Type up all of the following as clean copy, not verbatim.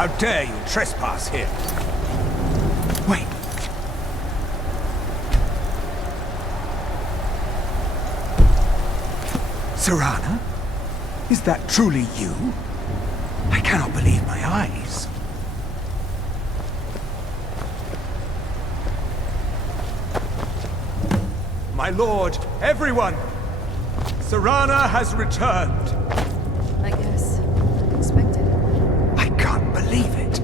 How dare you trespass here? Wait. Serana? Is that truly you? I cannot believe my eyes. My lord, everyone! Serana has returned! I guess. Unexpected. I can't believe it.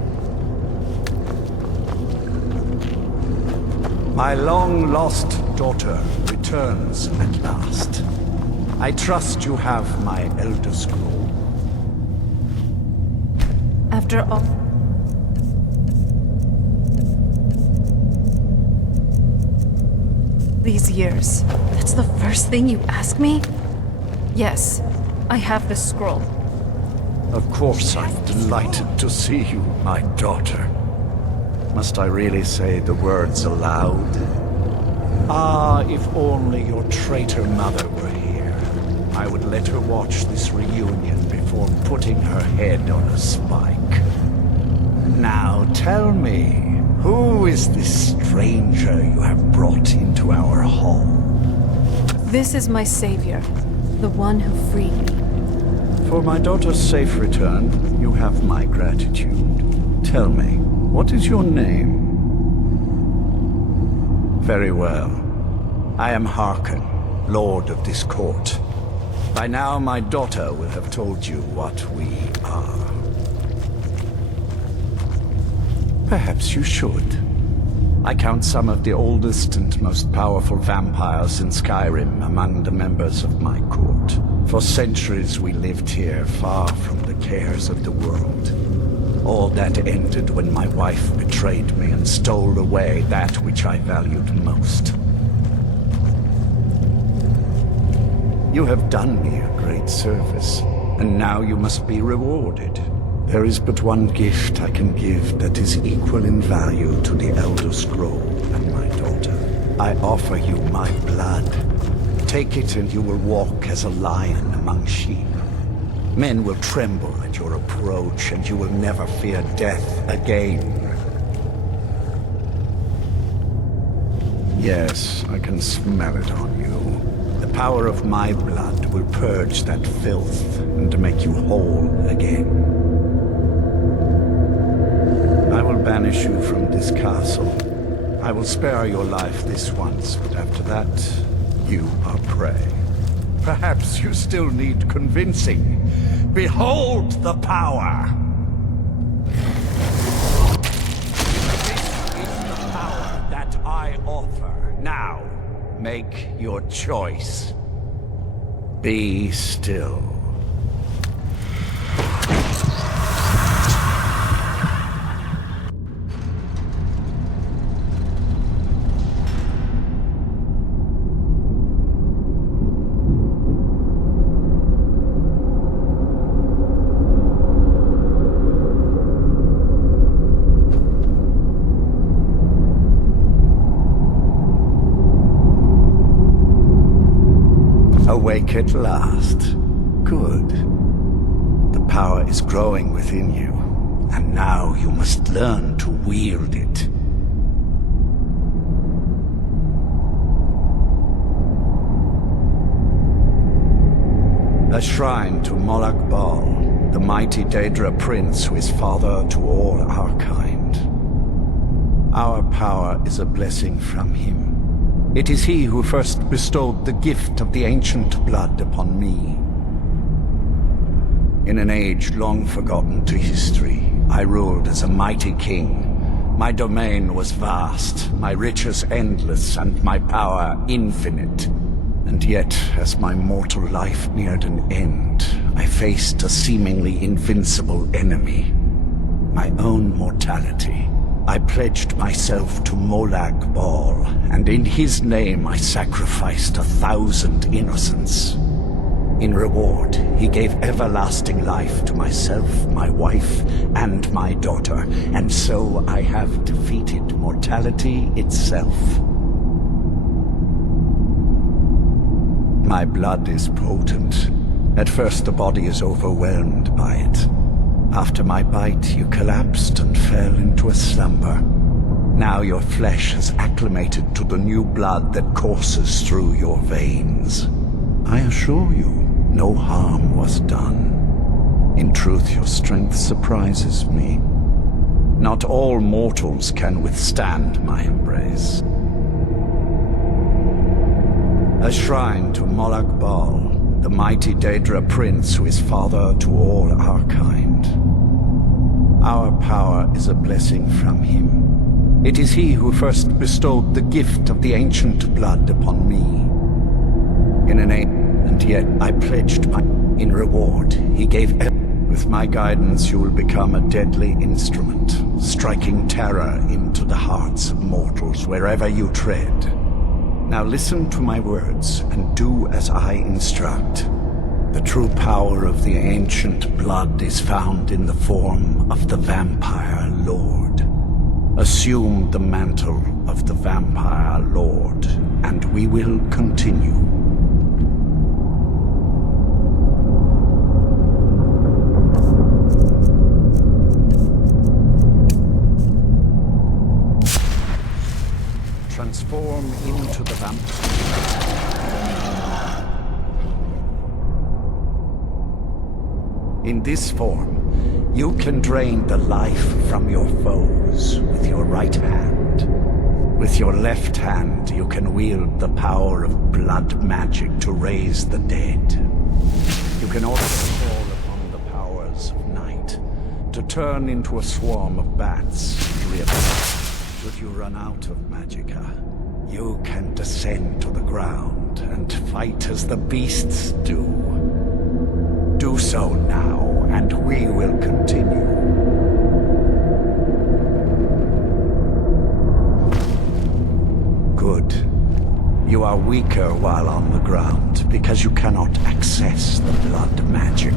My long-lost daughter returns at last. I trust you have my Elder Scroll. After all... these years, that's the first thing you ask me? Yes, I have the scroll. Of course I'm delighted to see you, my daughter. Must I really say the words aloud? Ah, if only your traitor mother were here. I would let her watch this reunion before putting her head on a spike. Now tell me, who is this stranger you have brought into our hall? This is my savior, the one who freed me. For my daughter's safe return, you have my gratitude. Tell me, what is your name? Very well. I am Harkon, Lord of this court. By now, my daughter will have told you what we are. Perhaps you should. I count some of the oldest and most powerful vampires in Skyrim among the members of my court. For centuries we lived here, far from the cares of the world. All that ended when my wife betrayed me and stole away that which I valued most. You have done me a great service, and now you must be rewarded. There is but one gift I can give that is equal in value to the Elder Scroll and my daughter. I offer you my blood. Take it and you will walk as a lion among sheep. Men will tremble at your approach, and you will never fear death again. Yes, I can smell it on you. The power of my blood will purge that filth and make you whole again. I will banish you from this castle. I will spare your life this once, but after that, you are prey. Perhaps you still need convincing. Behold the power! This is the power that I offer. Now, make your choice. Be still. Awake at last. Good. The power is growing within you, and now you must learn to wield it. A shrine to Molag Bal, the mighty Daedra prince who is father to all our kind. Our power is a blessing from him. It is he who first bestowed the gift of the ancient blood upon me. In an age long forgotten to history, I ruled as a mighty king. My domain was vast, my riches endless, and my power infinite. And yet, as my mortal life neared an end, I faced a seemingly invincible enemy. My own mortality. I pledged myself to Molag Bal, and in his name I sacrificed 1,000 innocents. In reward, he gave everlasting life to myself, my wife, and my daughter, and so I have defeated mortality itself. My blood is potent. At first the body is overwhelmed by it. After my bite, you collapsed and fell into a slumber. Now your flesh has acclimated to the new blood that courses through your veins. I assure you, no harm was done. In truth, your strength surprises me. Not all mortals can withstand my embrace. A shrine to Molag Bal, the mighty Daedra prince who is father to all our kind. Our power is a blessing from him. It is he who first bestowed the gift of the ancient blood upon me. In an age, and yet I pledged my... In reward, he gave... With my guidance, you will become a deadly instrument, striking terror into the hearts of mortals wherever you tread. Now listen to my words and do as I instruct. The true power of the ancient blood is found in the form of the Vampire Lord. Assume the mantle of the Vampire Lord, and we will continue. Transform into the vampire. In this form, you can drain the life from your foes with your right hand. With your left hand, you can wield the power of blood magic to raise the dead. You can also call upon the powers of night to turn into a swarm of bats and reappear. Should you run out of magicka, you can descend to the ground and fight as the beasts do. Do so now, and we will continue. Good. You are weaker while on the ground, because you cannot access the blood magic.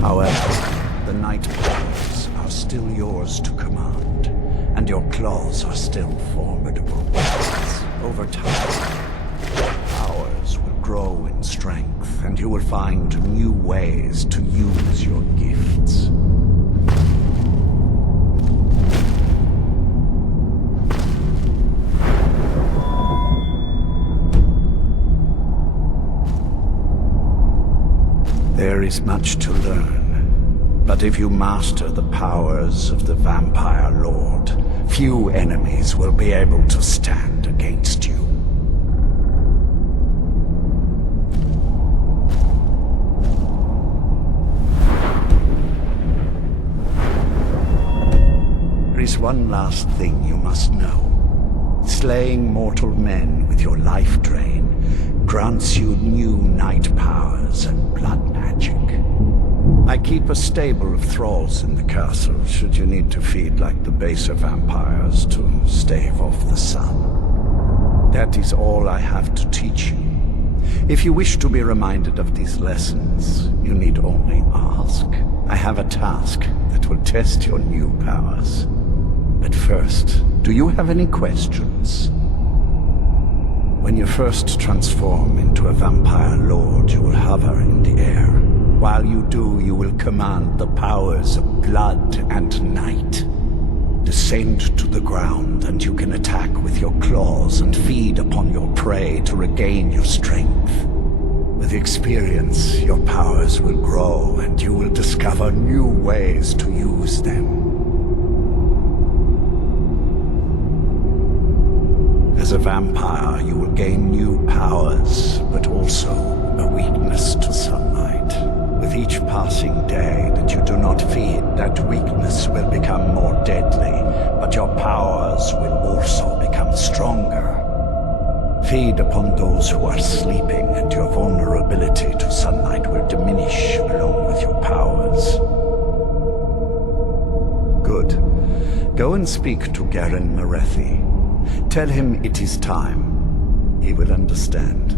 However, the night powers are still yours to command, and your claws are still formidable weapons. Over time, your powers will grow in strength, and you will find new ways to use your gifts. There is much to learn, but if you master the powers of the Vampire Lord, few enemies will be able to stand against you. There is one last thing you must know. Slaying mortal men with your life drain grants you new night powers and blood magic. I keep a stable of thralls in the castle, should you need to feed like the baser vampires to stave off the sun. That is all I have to teach you. If you wish to be reminded of these lessons, you need only ask. I have a task that will test your new powers. But first, do you have any questions? When you first transform into a Vampire Lord, you will hover in the air. While you do, you will command the powers of blood and night. Descend to the ground, and you can attack with your claws and feed upon your prey to regain your strength. With experience, your powers will grow, and you will discover new ways to use them. As a vampire, you will gain new powers, but also a weakness to sunlight. With each passing day that you do not feed, that weakness will become more deadly, but your powers will also become stronger. Feed upon those who are sleeping, and your vulnerability to sunlight will diminish along with your powers. Good. Go and speak to Garen Marethi. Tell him it is time. He will understand.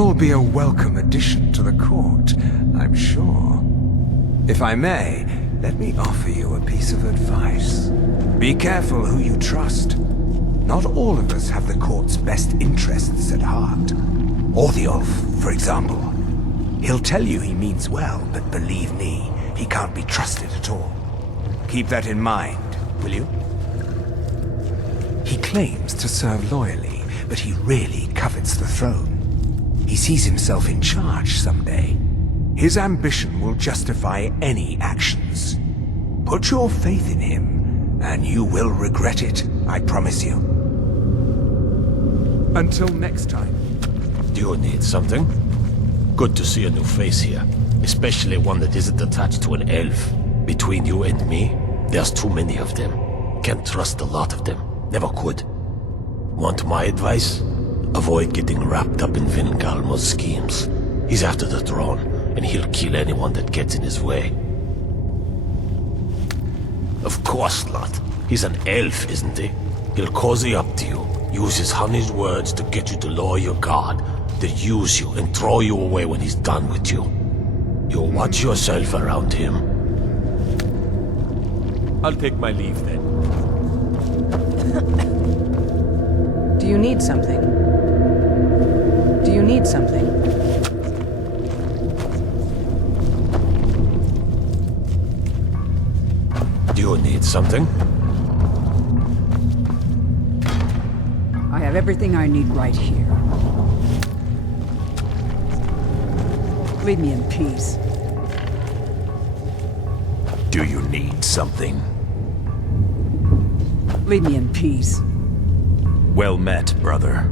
You'll be a welcome addition to the court, I'm sure. If I may, let me offer you a piece of advice. Be careful who you trust. Not all of us have the court's best interests at heart. Orthiolf, for example. He'll tell you he means well, but believe me, he can't be trusted at all. Keep that in mind, will you? He claims to serve loyally, but he really covets the throne. He sees himself in charge someday. His ambition will justify any actions. Put your faith in him, and you will regret it, I promise you. Until next time. Do you need something? Good to see a new face here, especially one that isn't attached to an elf. Between you and me, there's too many of them. Can't trust a lot of them. Never could. Want my advice? Avoid getting wrapped up in Vingalmo's schemes. He's after the throne, and he'll kill anyone that gets in his way. Of course not. He's an elf, isn't he? He'll cozy up to you, use his honey's words to get you to lower your guard, then use you and throw you away when he's done with you. You watch yourself around him. I'll take my leave then. Do you need something? Do you need something? Do you need something? I have everything I need right here. Leave me in peace. Do you need something? Leave me in peace. Well met, brother.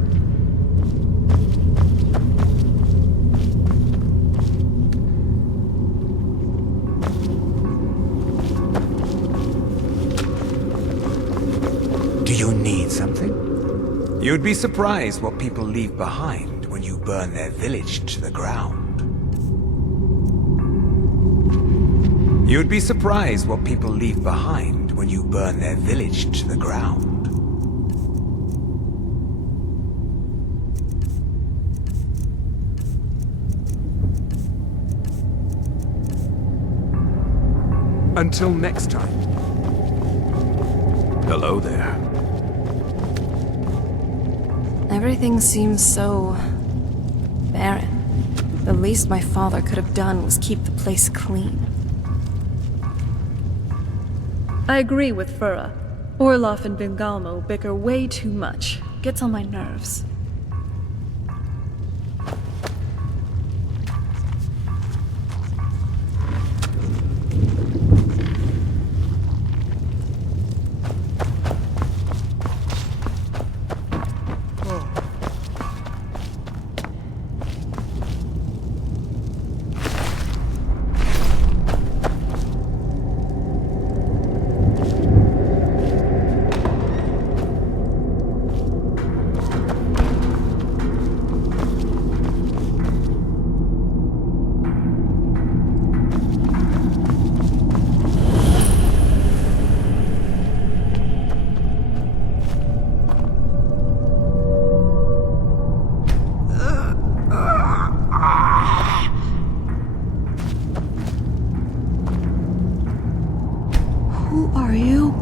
Do you need something? You'd be surprised what people leave behind when you burn their village to the ground. You'd be surprised what people leave behind when you burn their village to the ground. Until next time. Hello there. Everything seems so barren. The least my father could have done was keep the place clean. I agree with Fura. Orloff and Vingalmo bicker way too much. Gets on my nerves. Who are you?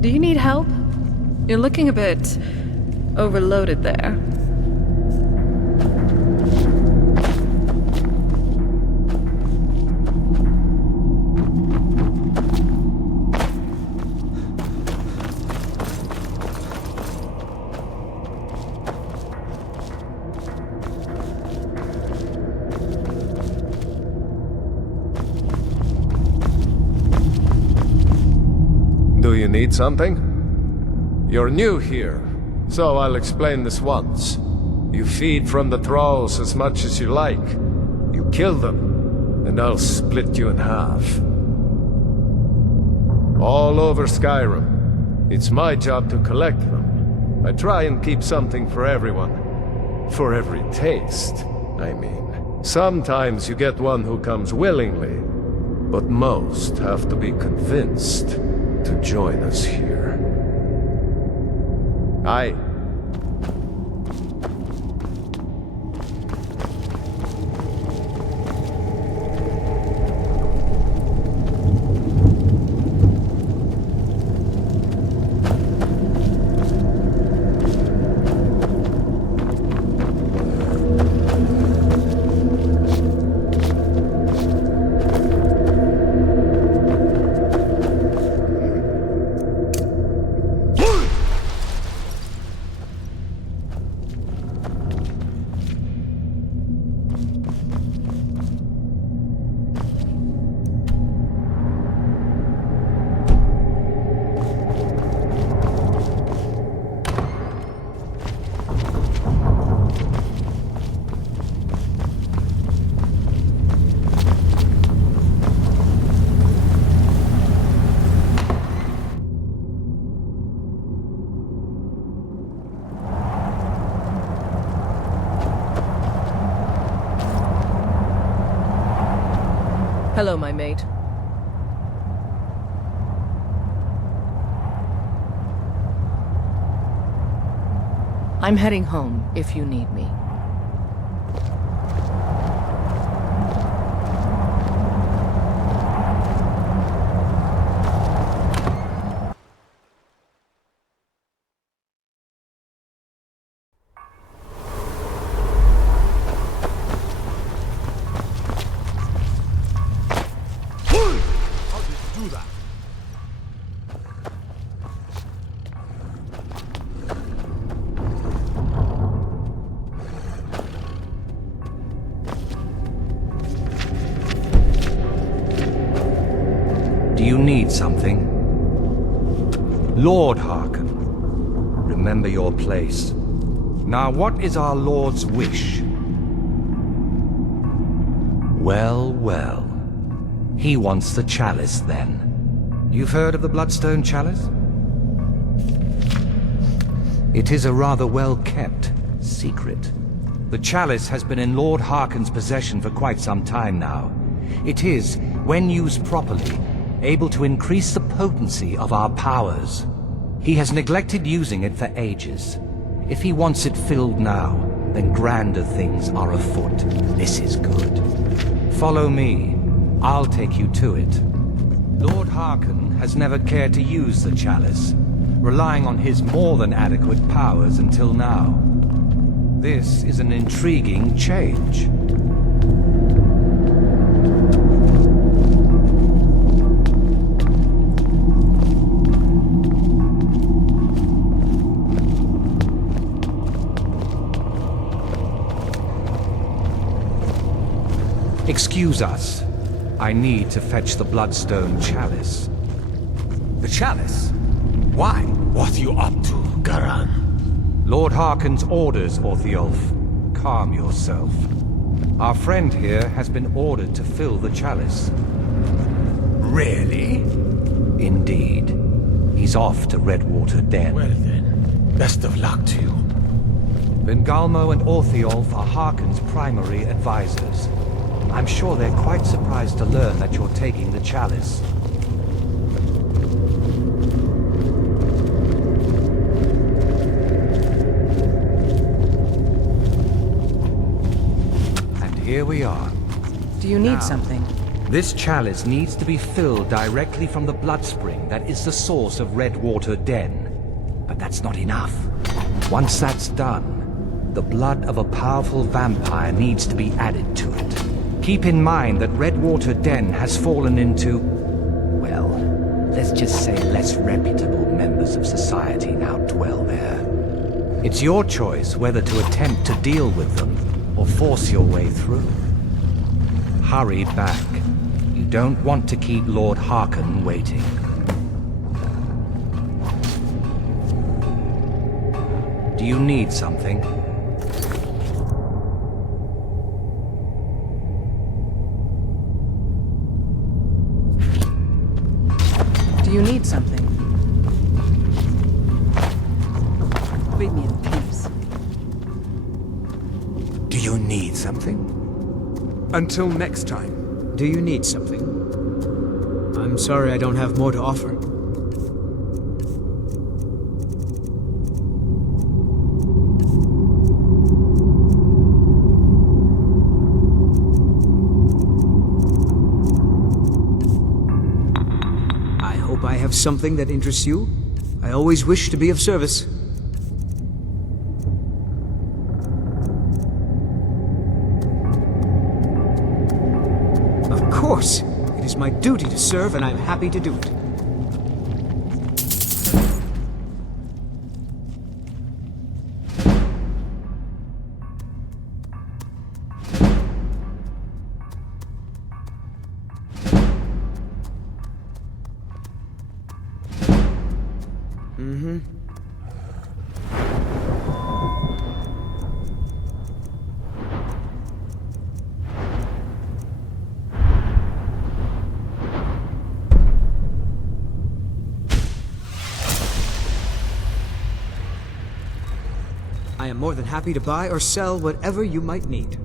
Do you need help? You're looking a bit overloaded there. Do you need something? You're new here, so I'll explain this once. You feed from the thralls as much as you like. You kill them, and I'll split you in half. All over Skyrim, It's my job to collect them. I try and keep something for everyone. For every taste, I mean. Sometimes you get one who comes willingly, but most have to be convinced to join us here. Aye. Hello, my mate. I'm heading home if you need me. Do you need something? Lord Hearken, remember your place. Now, what is our Lord's wish? Well, well. He wants the chalice, then. You've heard of the Bloodstone Chalice? It is a rather well-kept secret. The chalice has been in Lord Hearken's possession for quite some time now. It is, when used properly, able to increase the potency of our powers. He has neglected using it for ages. If he wants it filled now, then grander things are afoot. This is good. Follow me. I'll take you to it. Lord Hearken has never cared to use the chalice, relying on his more than adequate powers until now. This is an intriguing change. Excuse us. I need to fetch the Bloodstone Chalice. The chalice? Why? What are you up to, Garan? Lord Hearken's orders, Orthiolf. Calm yourself. Our friend here has been ordered to fill the chalice. Really? Indeed. He's off to Redwater Den. Well then, best of luck to you. Bengalmo and Orthiolf are Hearken's primary advisors. I'm sure they're quite surprised to learn that you're taking the chalice. And here we are. Do you need something? This chalice needs to be filled directly from the blood spring that is the source of Redwater Den. But that's not enough. Once that's done, the blood of a powerful vampire needs to be added to it. Keep in mind that Redwater Den has fallen into, well, let's just say less reputable members of society now dwell there. It's your choice whether to attempt to deal with them or force your way through. Hurry back. You don't want to keep Lord Hearken waiting. Do you need something? Do you need something? need something? Until next time. Do you need something? I'm sorry I don't have more to offer. I hope I have something that interests you. I always wish to be of service. Of course! It is my duty to serve, and I'm happy to do it. I am more than happy to buy or sell whatever you might need.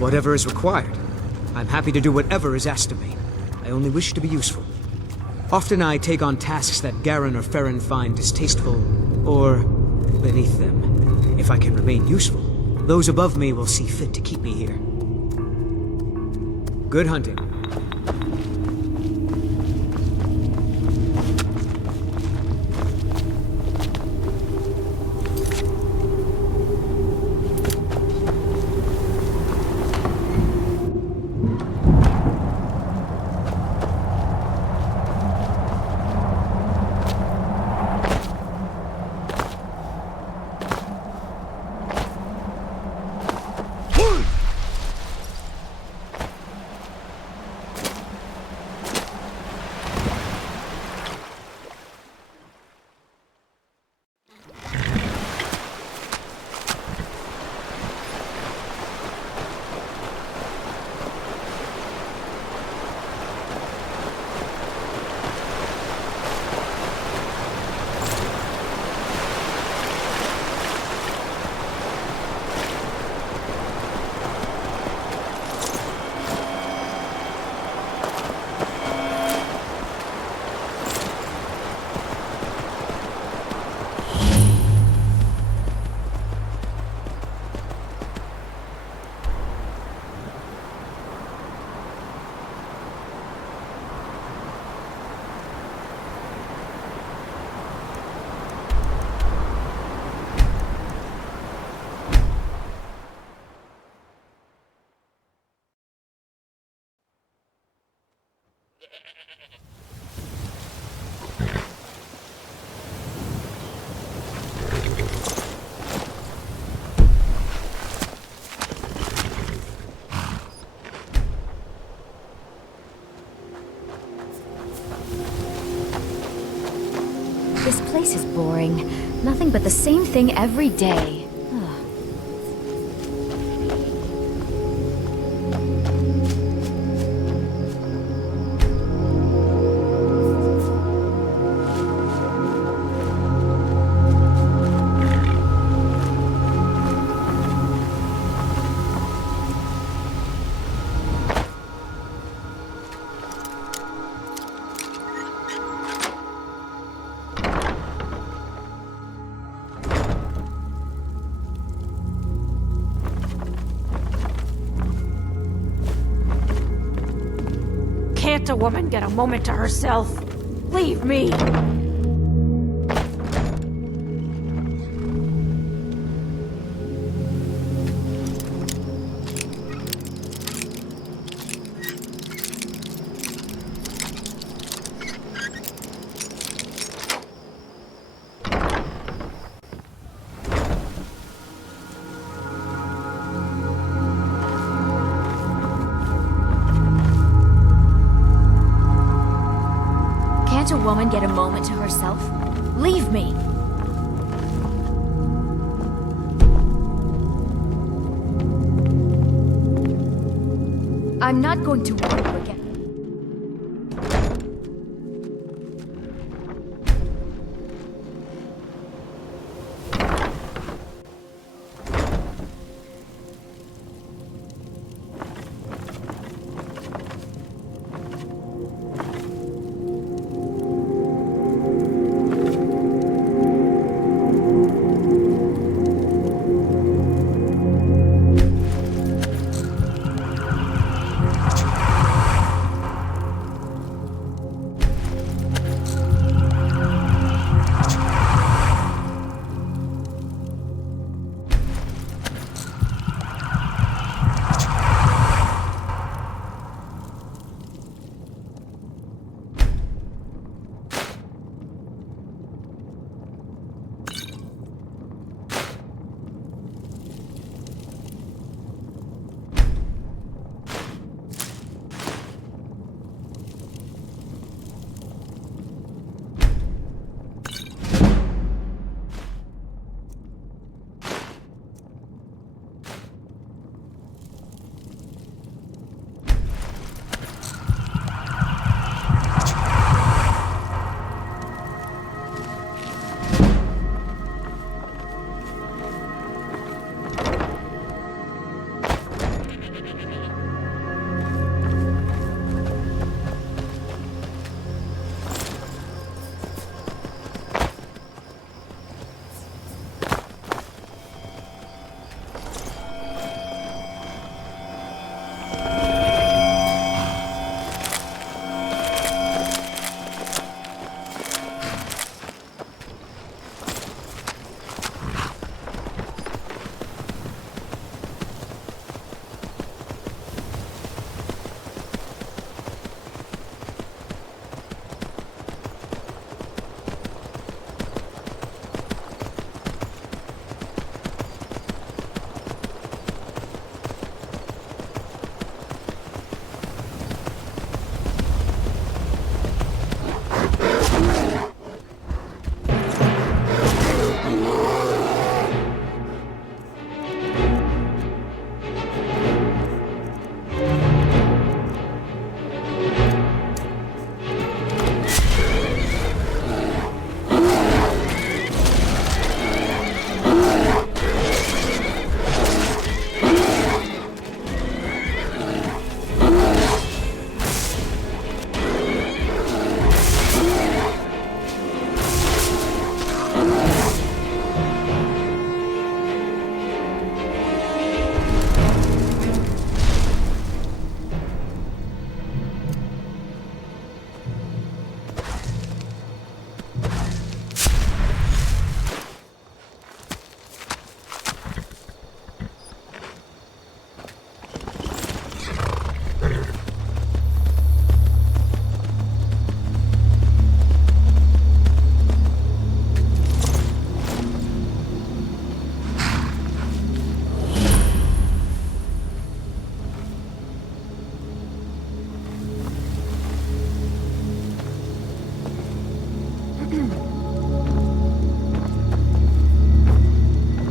Whatever is required. I'm happy to do whatever is asked of me. I only wish to be useful. Often I take on tasks that Garen or Farron find distasteful, or beneath them. If I can remain useful, those above me will see fit to keep me here. Good hunting. This place is boring. Nothing but the same thing every day. Can't a woman get a moment to herself? Leave me! Can't a woman get a moment to herself? Leave me! I'm not going to warn you again.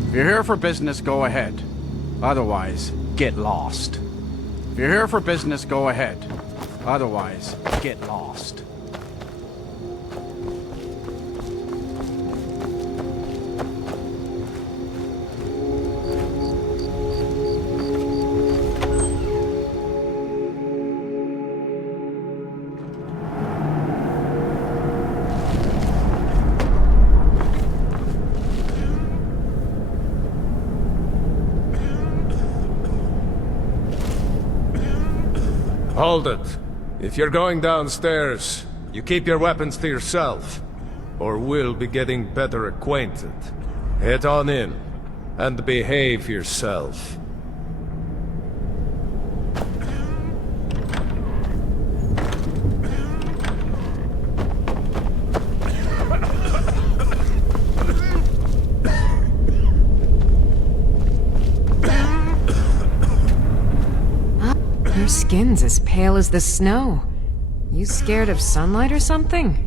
If you're here for business, go ahead. Otherwise, get lost. If you're here for business, go ahead. Otherwise, get lost. Hold it. If you're going downstairs, you keep your weapons to yourself, or we'll be getting better acquainted. Head on in, and behave yourself. Your skin's as pale as the snow. You scared of sunlight or something?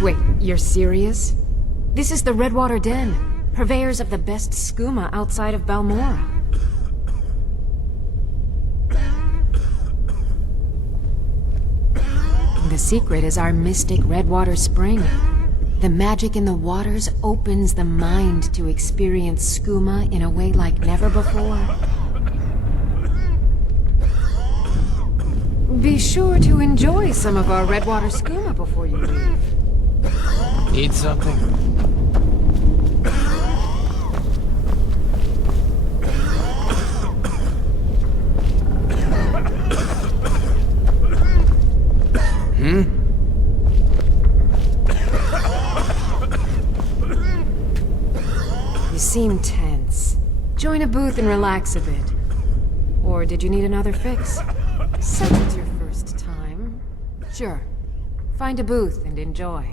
Wait, you're serious? This is the Redwater Den, purveyors of the best skooma outside of Balmora. The secret is our mystic Redwater Spring. The magic in the waters opens the mind to experience skooma in a way like never before. Be sure to enjoy some of our Redwater skooma before you leave. Need something? You seem tense. Join a booth and relax a bit. Or did you need another fix? Since it's your first time, sure. Find a booth and enjoy.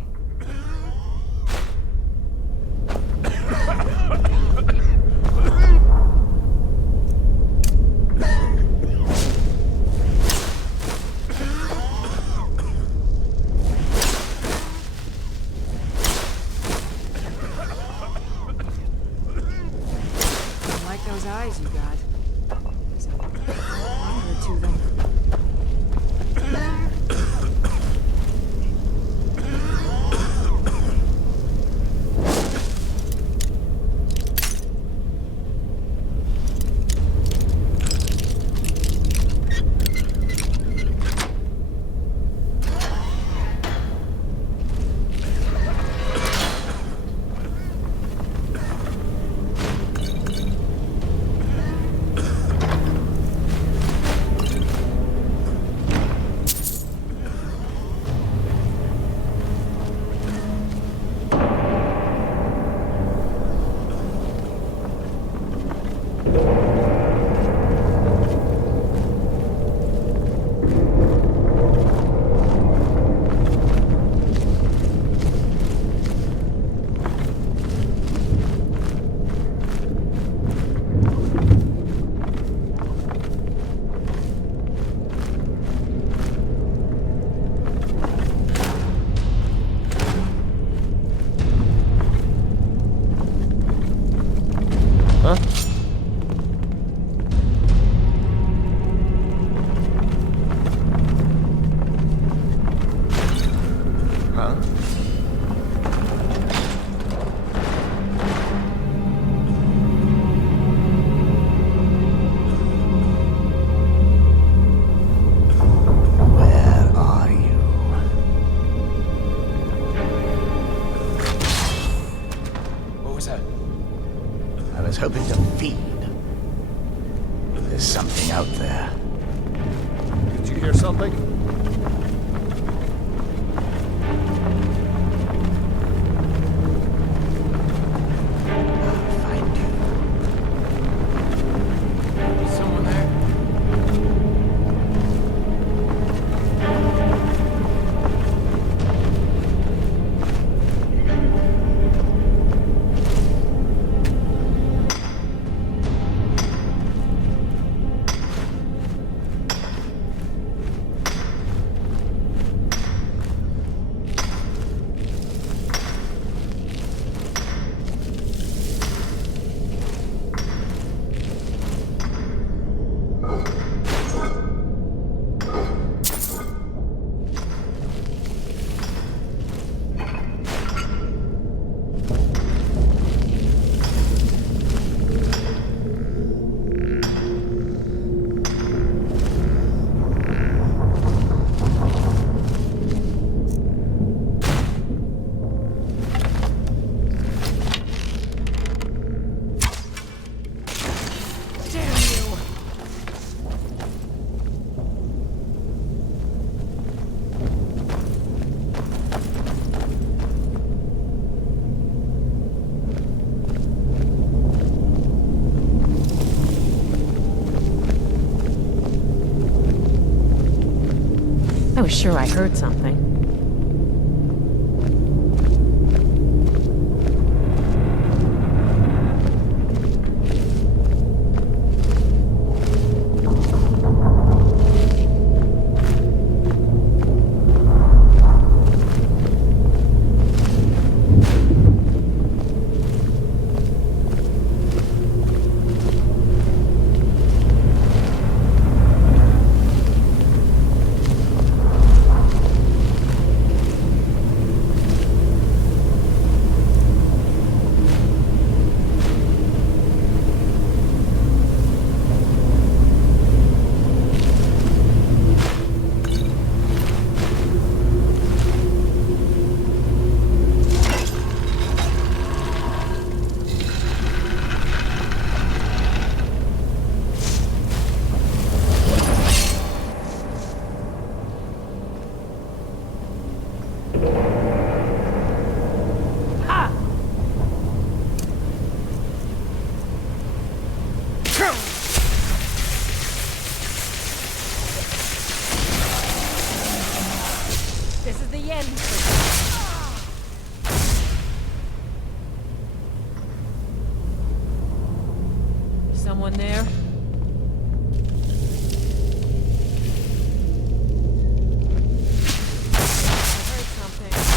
I like those eyes you got. There's a wonder to them. I was hoping to feed. There's something out there. Did you hear something? I'll find you. Someone there? I was sure I heard something. Someone there? I heard something.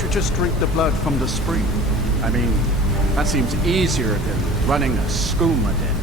don't you just drink the blood from the spring? I mean, that seems easier than running a skooma den.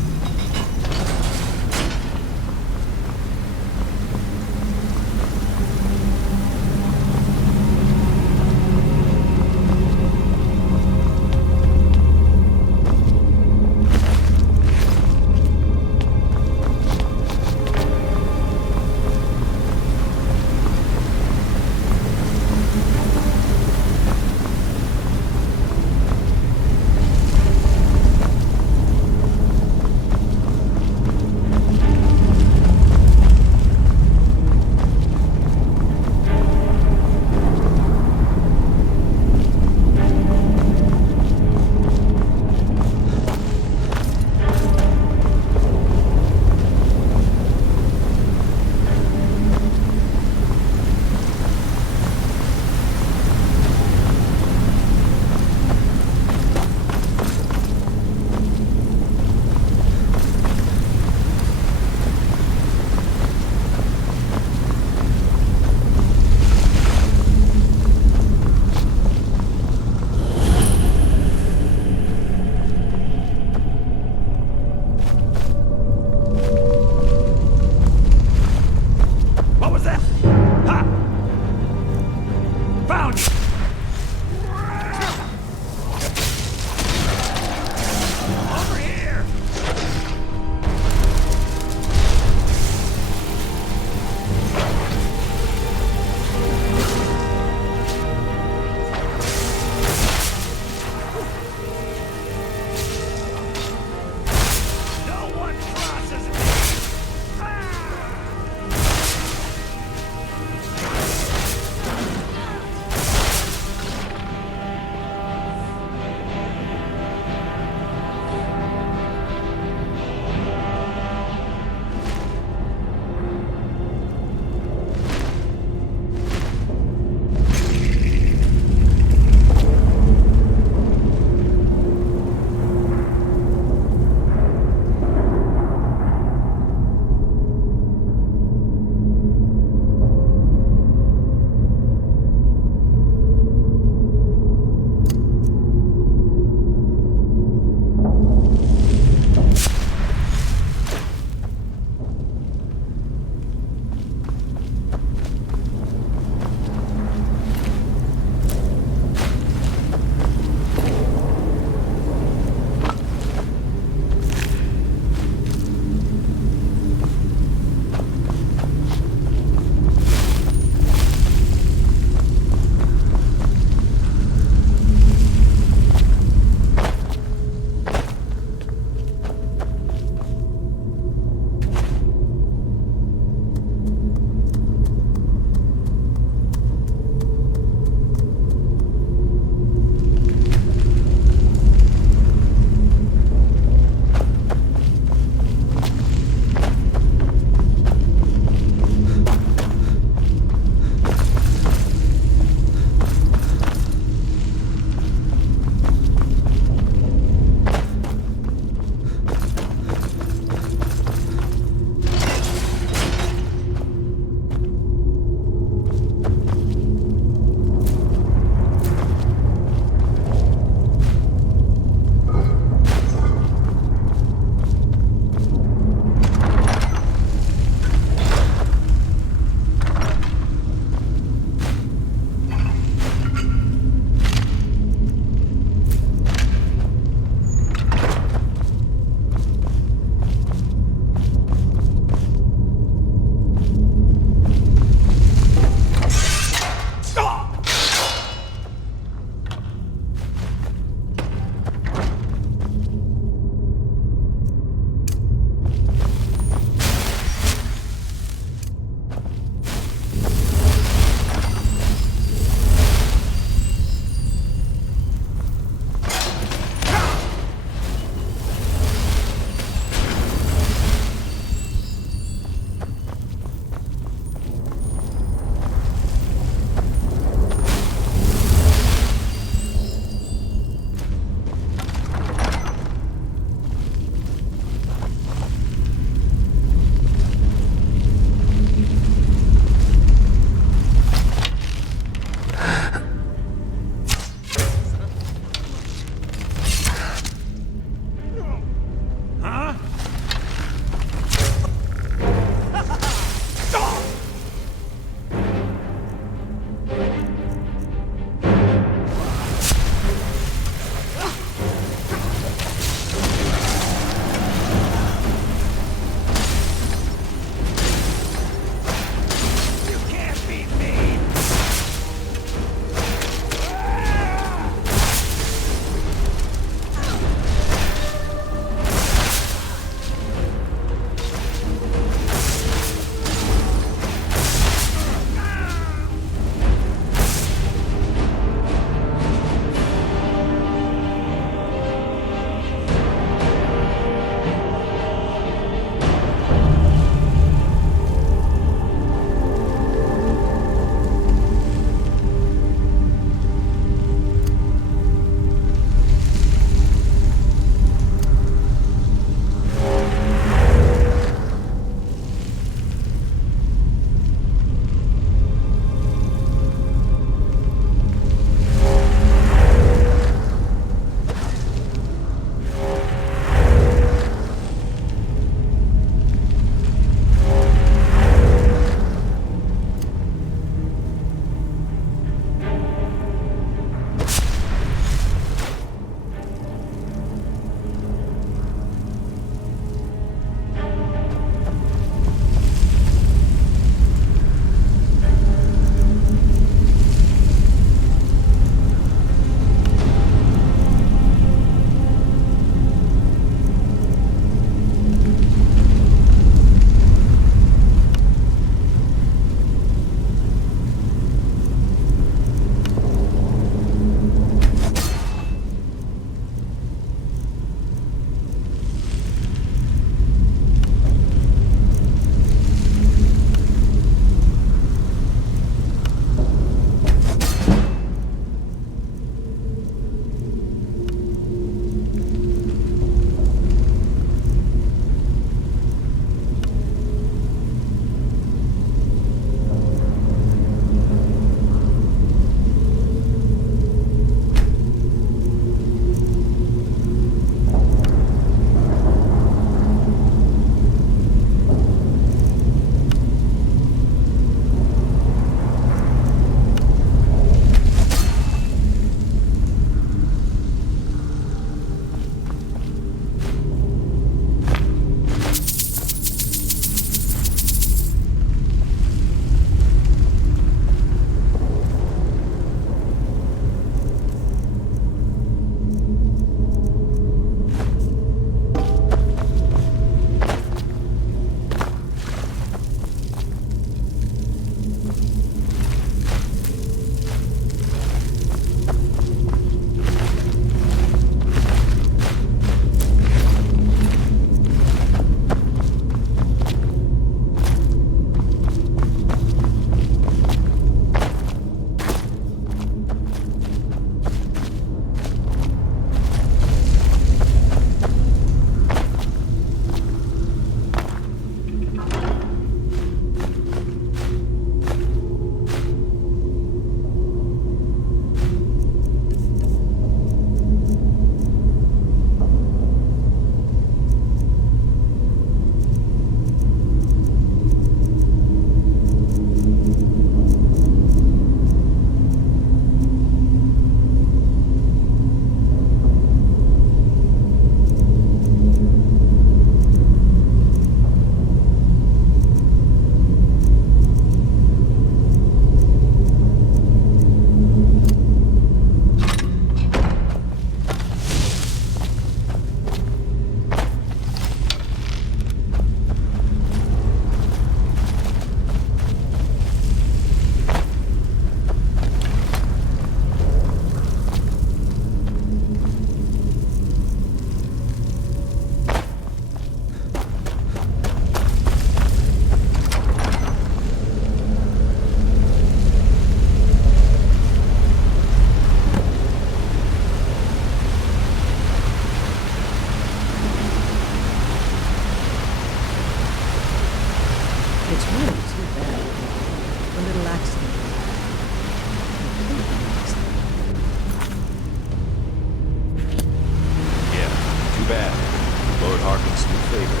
ask you a favor.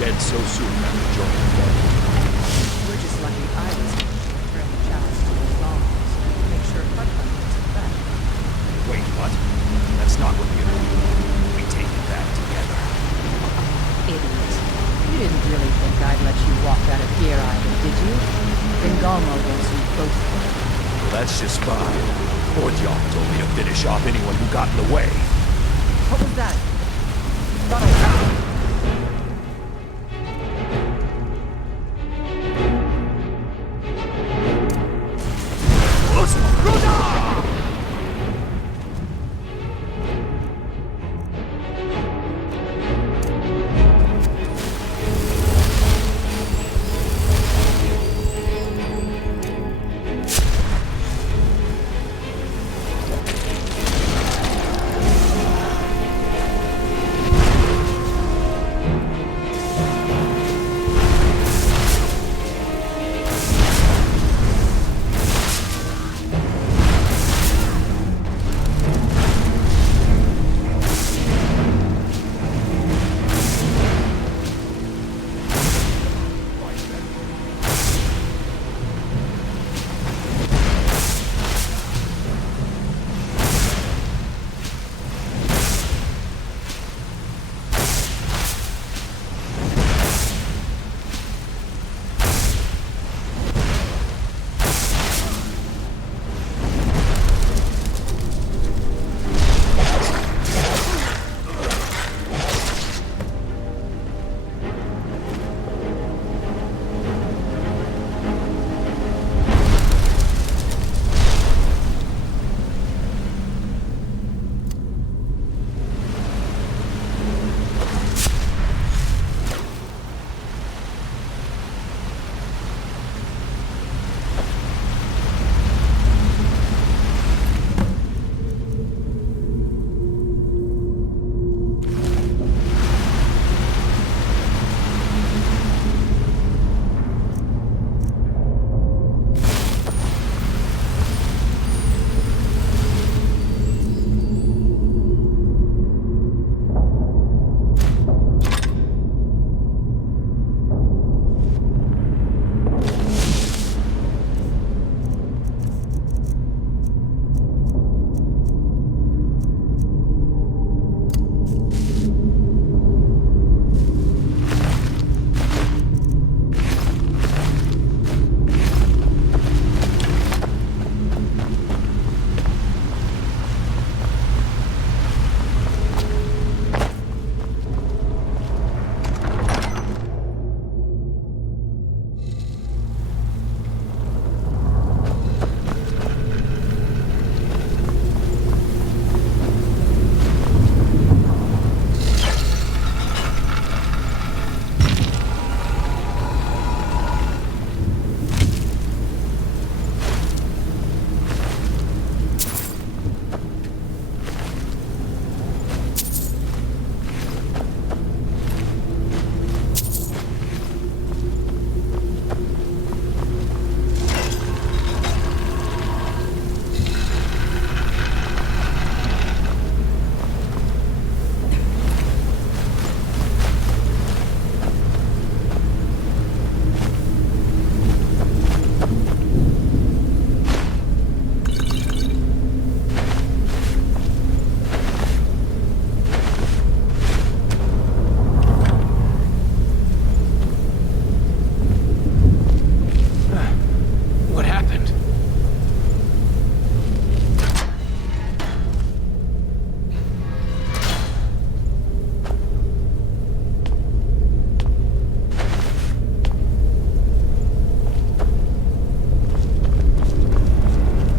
Dead so soon after joining the band. We're just lucky I was able to return the challenge to the long, so we can make sure Heartland gets it back. Wait, what? That's not what we're gonna do. We take it back together. Idiot. You didn't really think I'd let you walk out of here either, did you? Bengalmo wants you both. Well, that's just fine. Bordyok told me to finish off anyone who got in the way. What was that? Thought I heard it.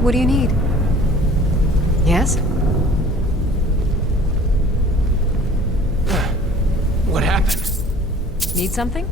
What do you need? Yes? What happened? Need something?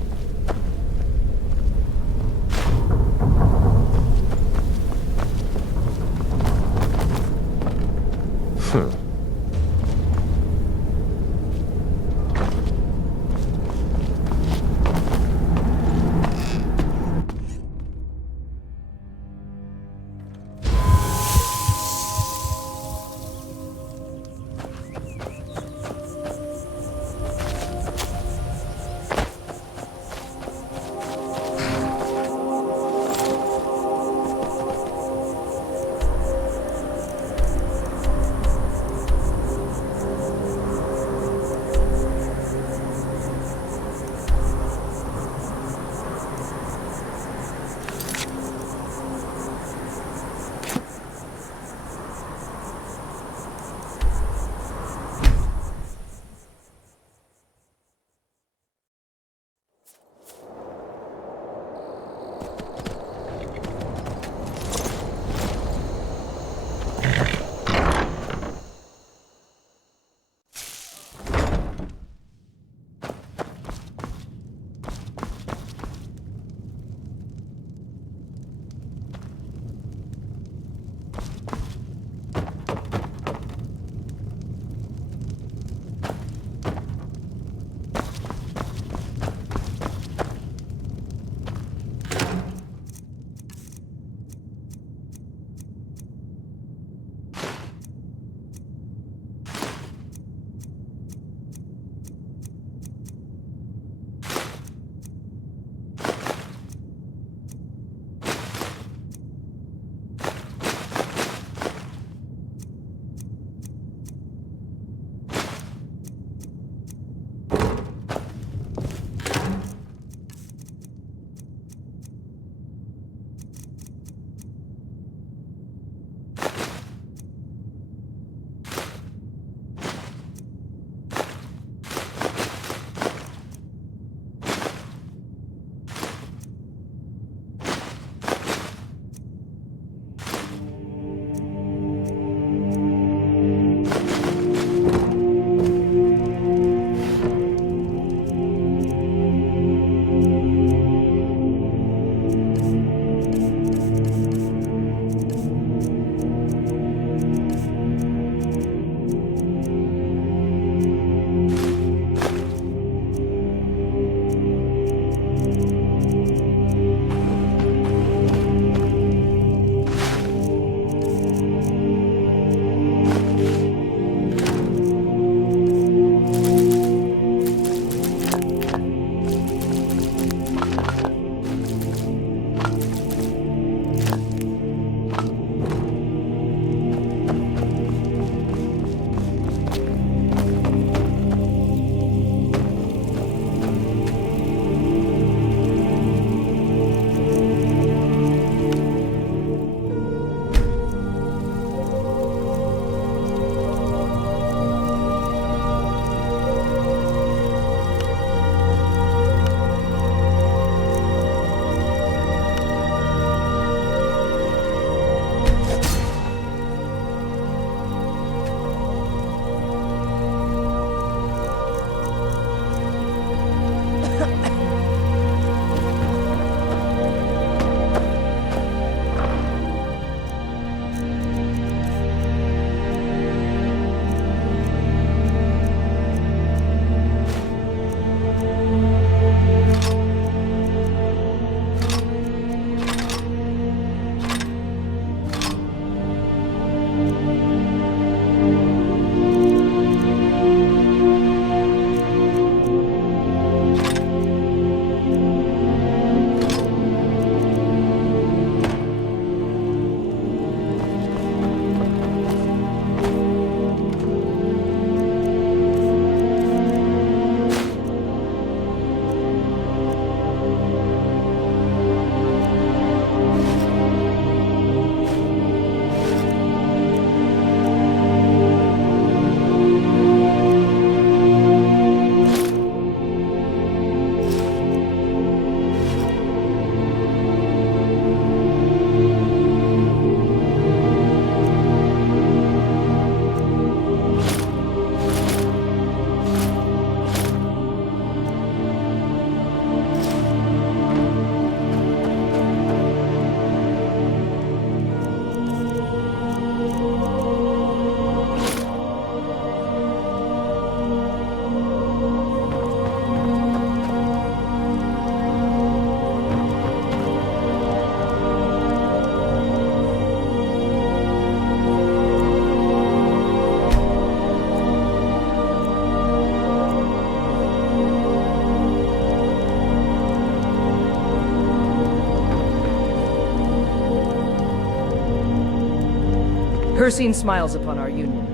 Hircine smiles upon our union.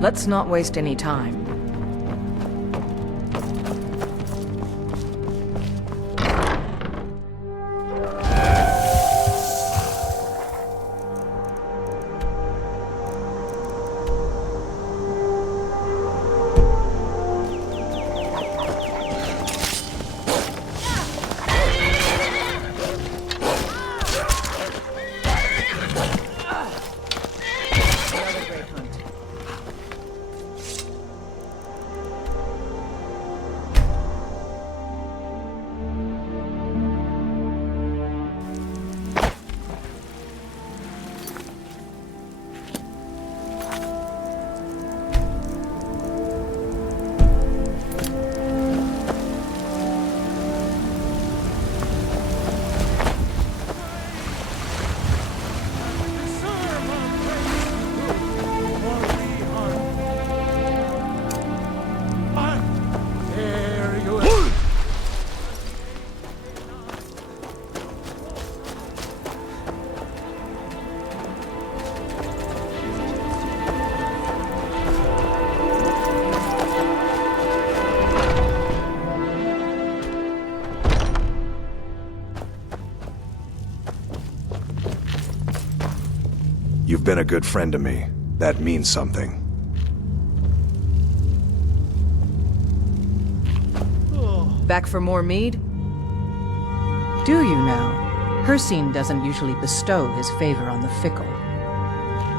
Let's not waste any time. You've been a good friend to me. That means something. Back for more mead? Do you now? Hircine doesn't usually bestow his favor on the fickle.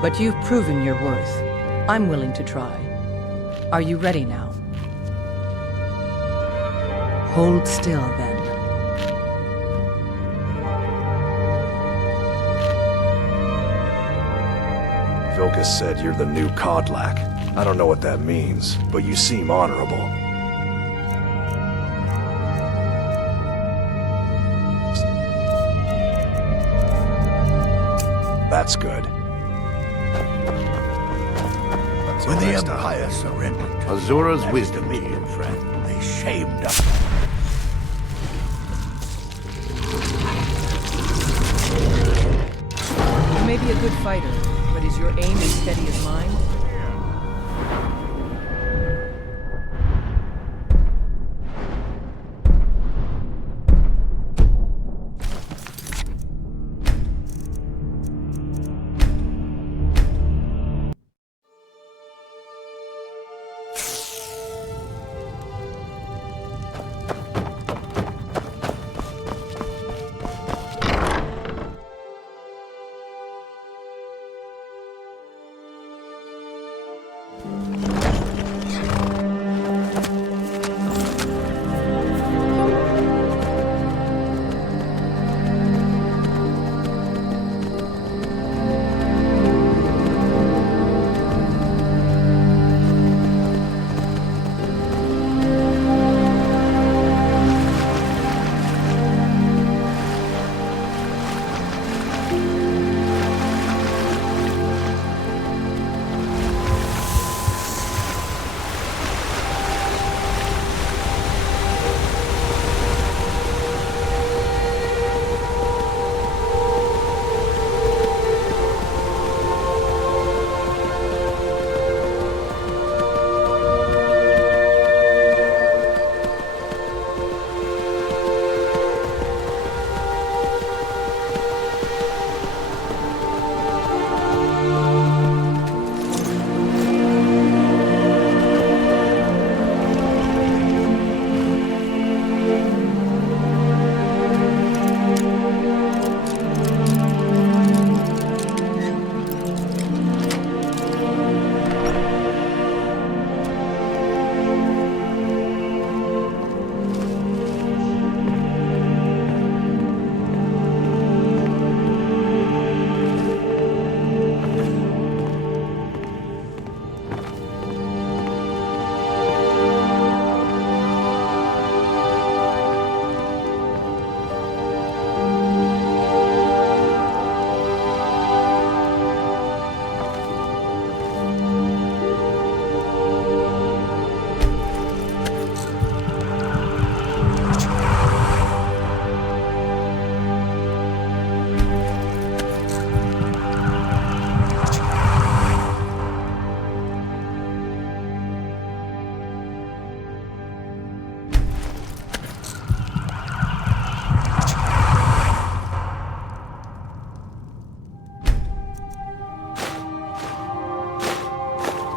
But you've proven your worth. I'm willing to try. Are you ready now? Hold still, then. Vilkas said you're the new Kodlak. I don't know what that means, but you seem honorable. That's good. When the Empire surrendered, Azura's wisdom came, friend. They shamed us. You may be a good fighter, but is your aim as steady as mine?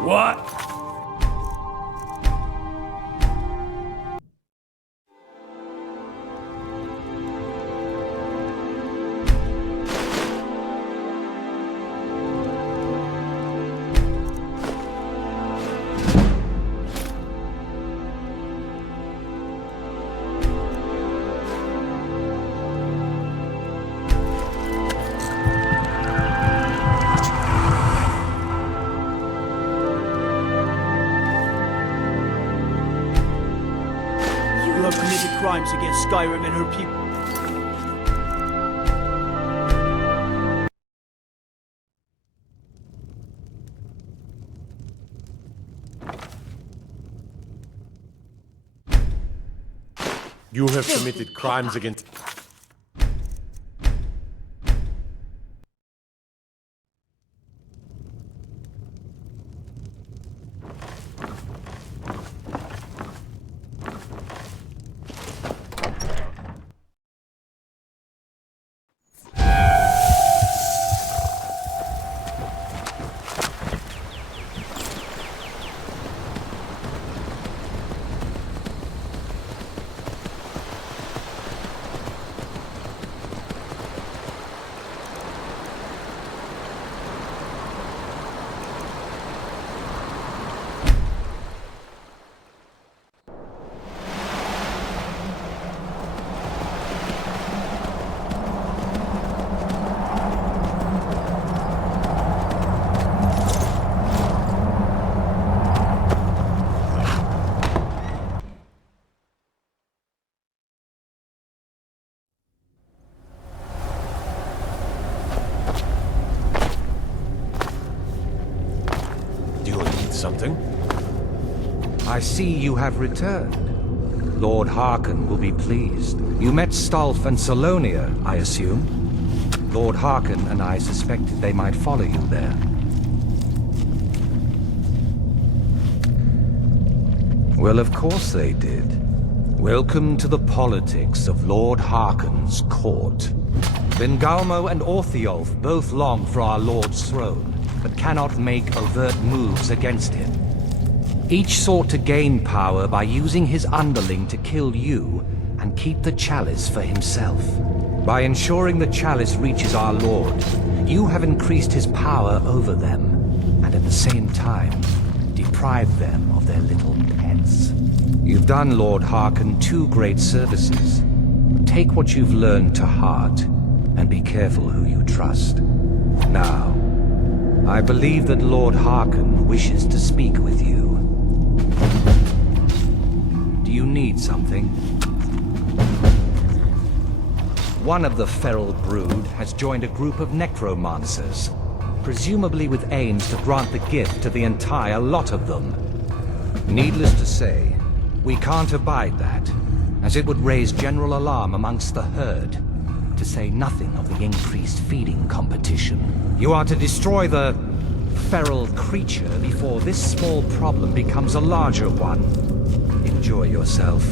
What? You have committed crimes against Skyrim and her people. You have committed crimes against... Something? I see you have returned. Lord Harkon will be pleased. You met Stolf and Salonia, I assume? Lord Harkon and I suspected they might follow you there. Well, of course they did. Welcome to the politics of Lord Harkon's court. Bengalmo and Orthiolf both long for our Lord's throne, but cannot make overt moves against him. Each sought to gain power by using his underling to kill you and keep the chalice for himself. By ensuring the chalice reaches our Lord, you have increased his power over them, and at the same time, deprived them of their little pets. You've done Lord Harkon 2 great services. Take what you've learned to heart, and be careful who you trust. Now, I believe that Lord Harkon wishes to speak with you. Do you need something? One of the feral brood has joined a group of necromancers, presumably with aims to grant the gift to the entire lot of them. Needless to say, we can't abide that, as it would raise general alarm amongst the herd, to say nothing of the increased feeding competition. You are to destroy the feral creature before this small problem becomes a larger one. Enjoy yourself.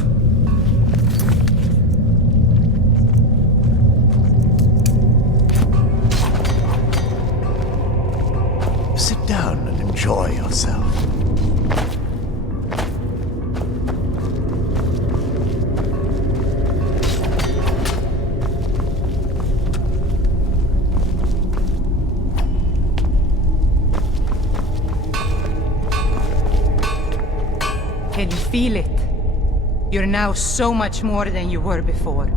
Sit down and enjoy yourself. Can you feel it? You're now so much more than you were before.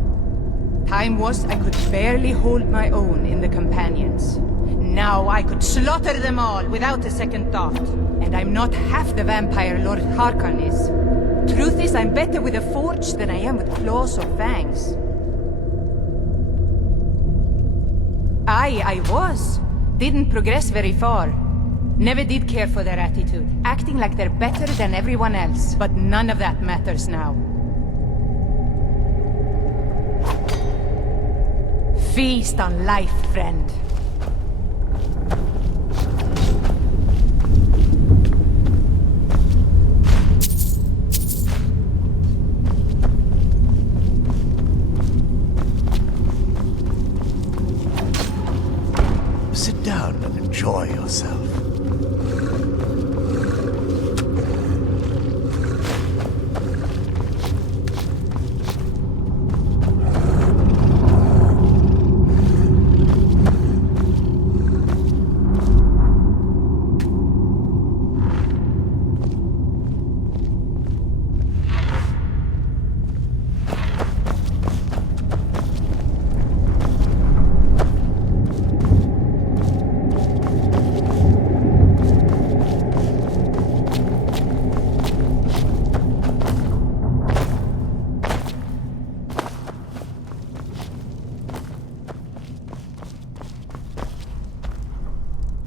Time was I could barely hold my own in the companions. Now I could slaughter them all without a second thought. And I'm not half the vampire Lord Harkon is. Truth is, I'm better with a forge than I am with claws or fangs. I was. Didn't progress very far. Never did care for their attitude, acting like they're better than everyone else. But none of that matters now. Feast on life, friend. Sit down and enjoy yourself.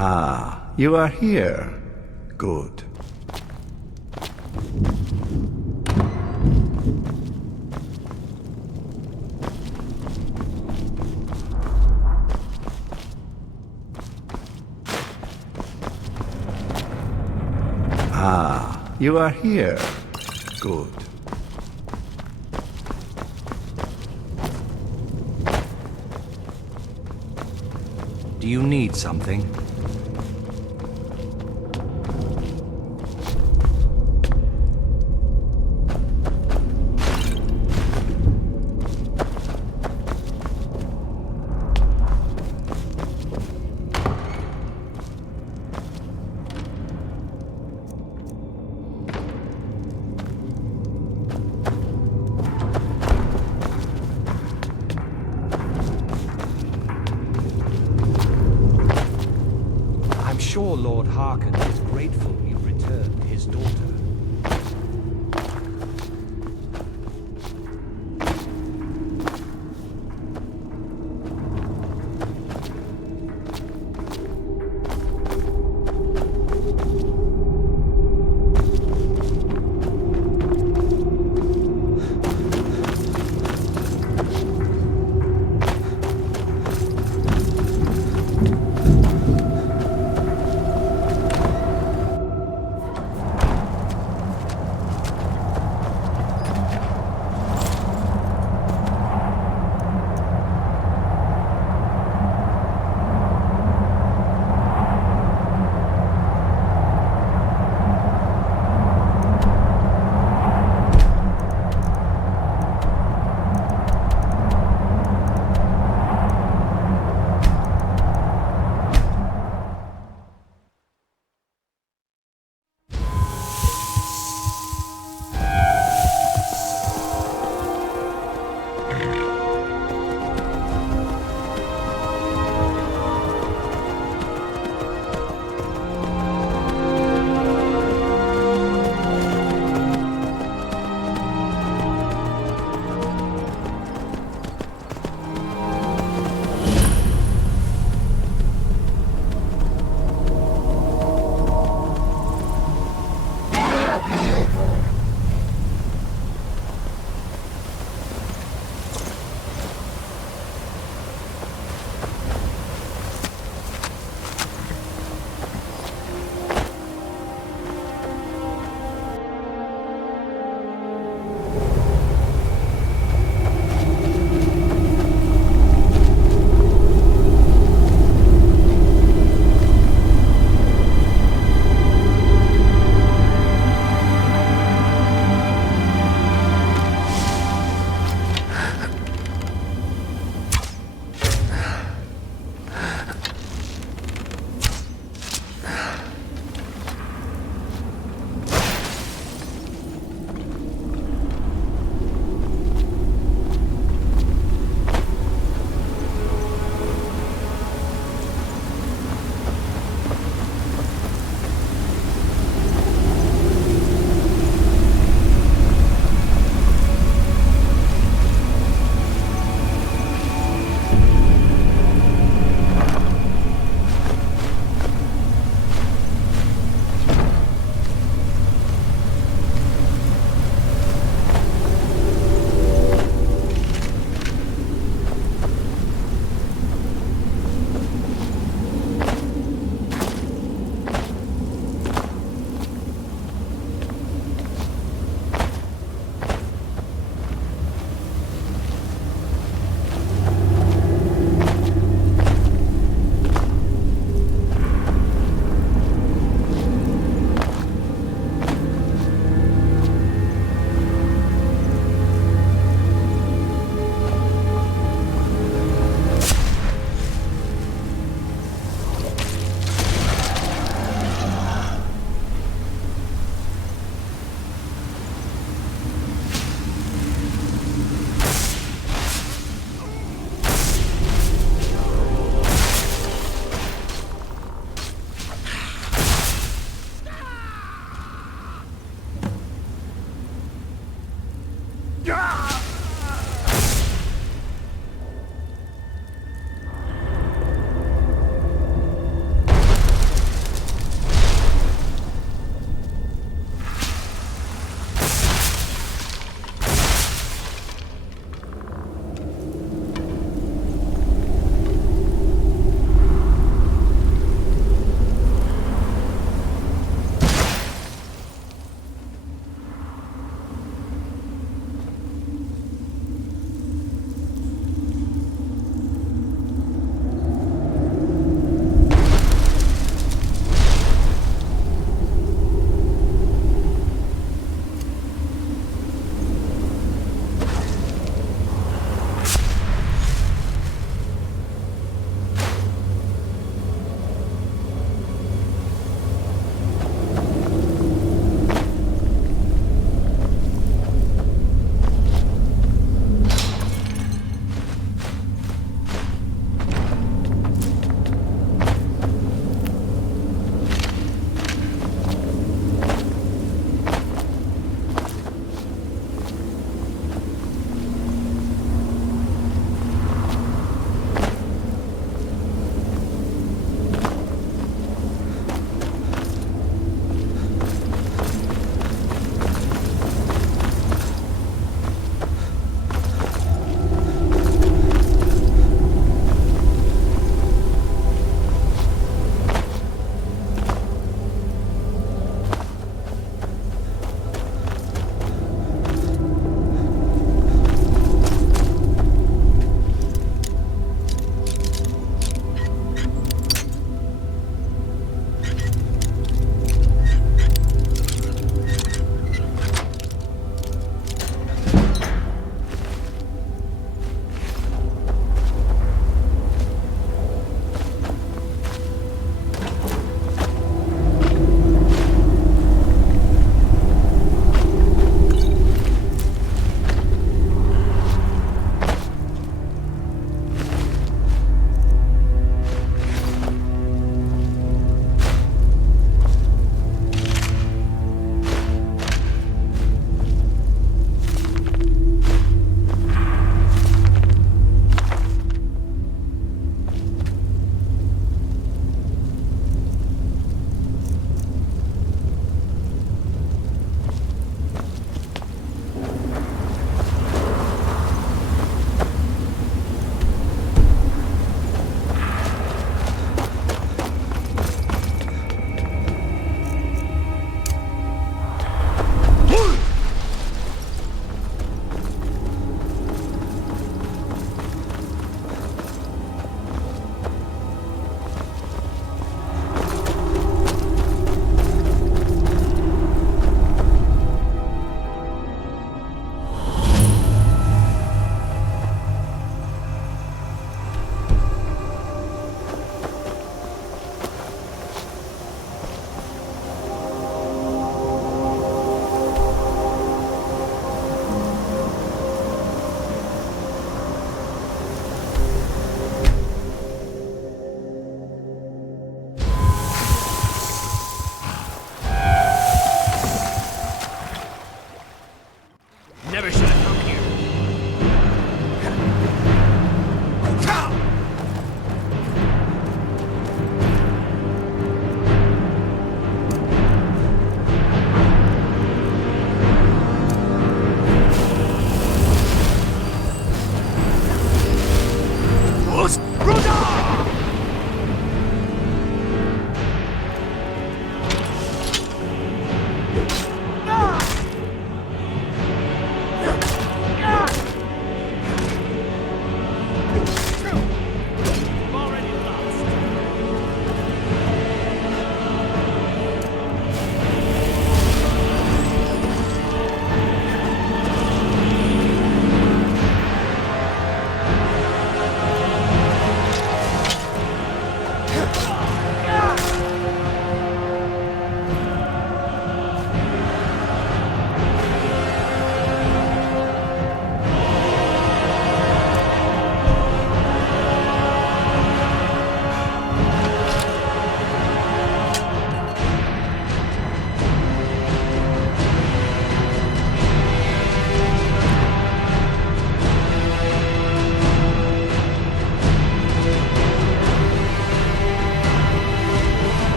Ah, you are here. Good. Ah, you are here. Good. Do you need something? I'm sure Lord Harkon is grateful you returned his daughter.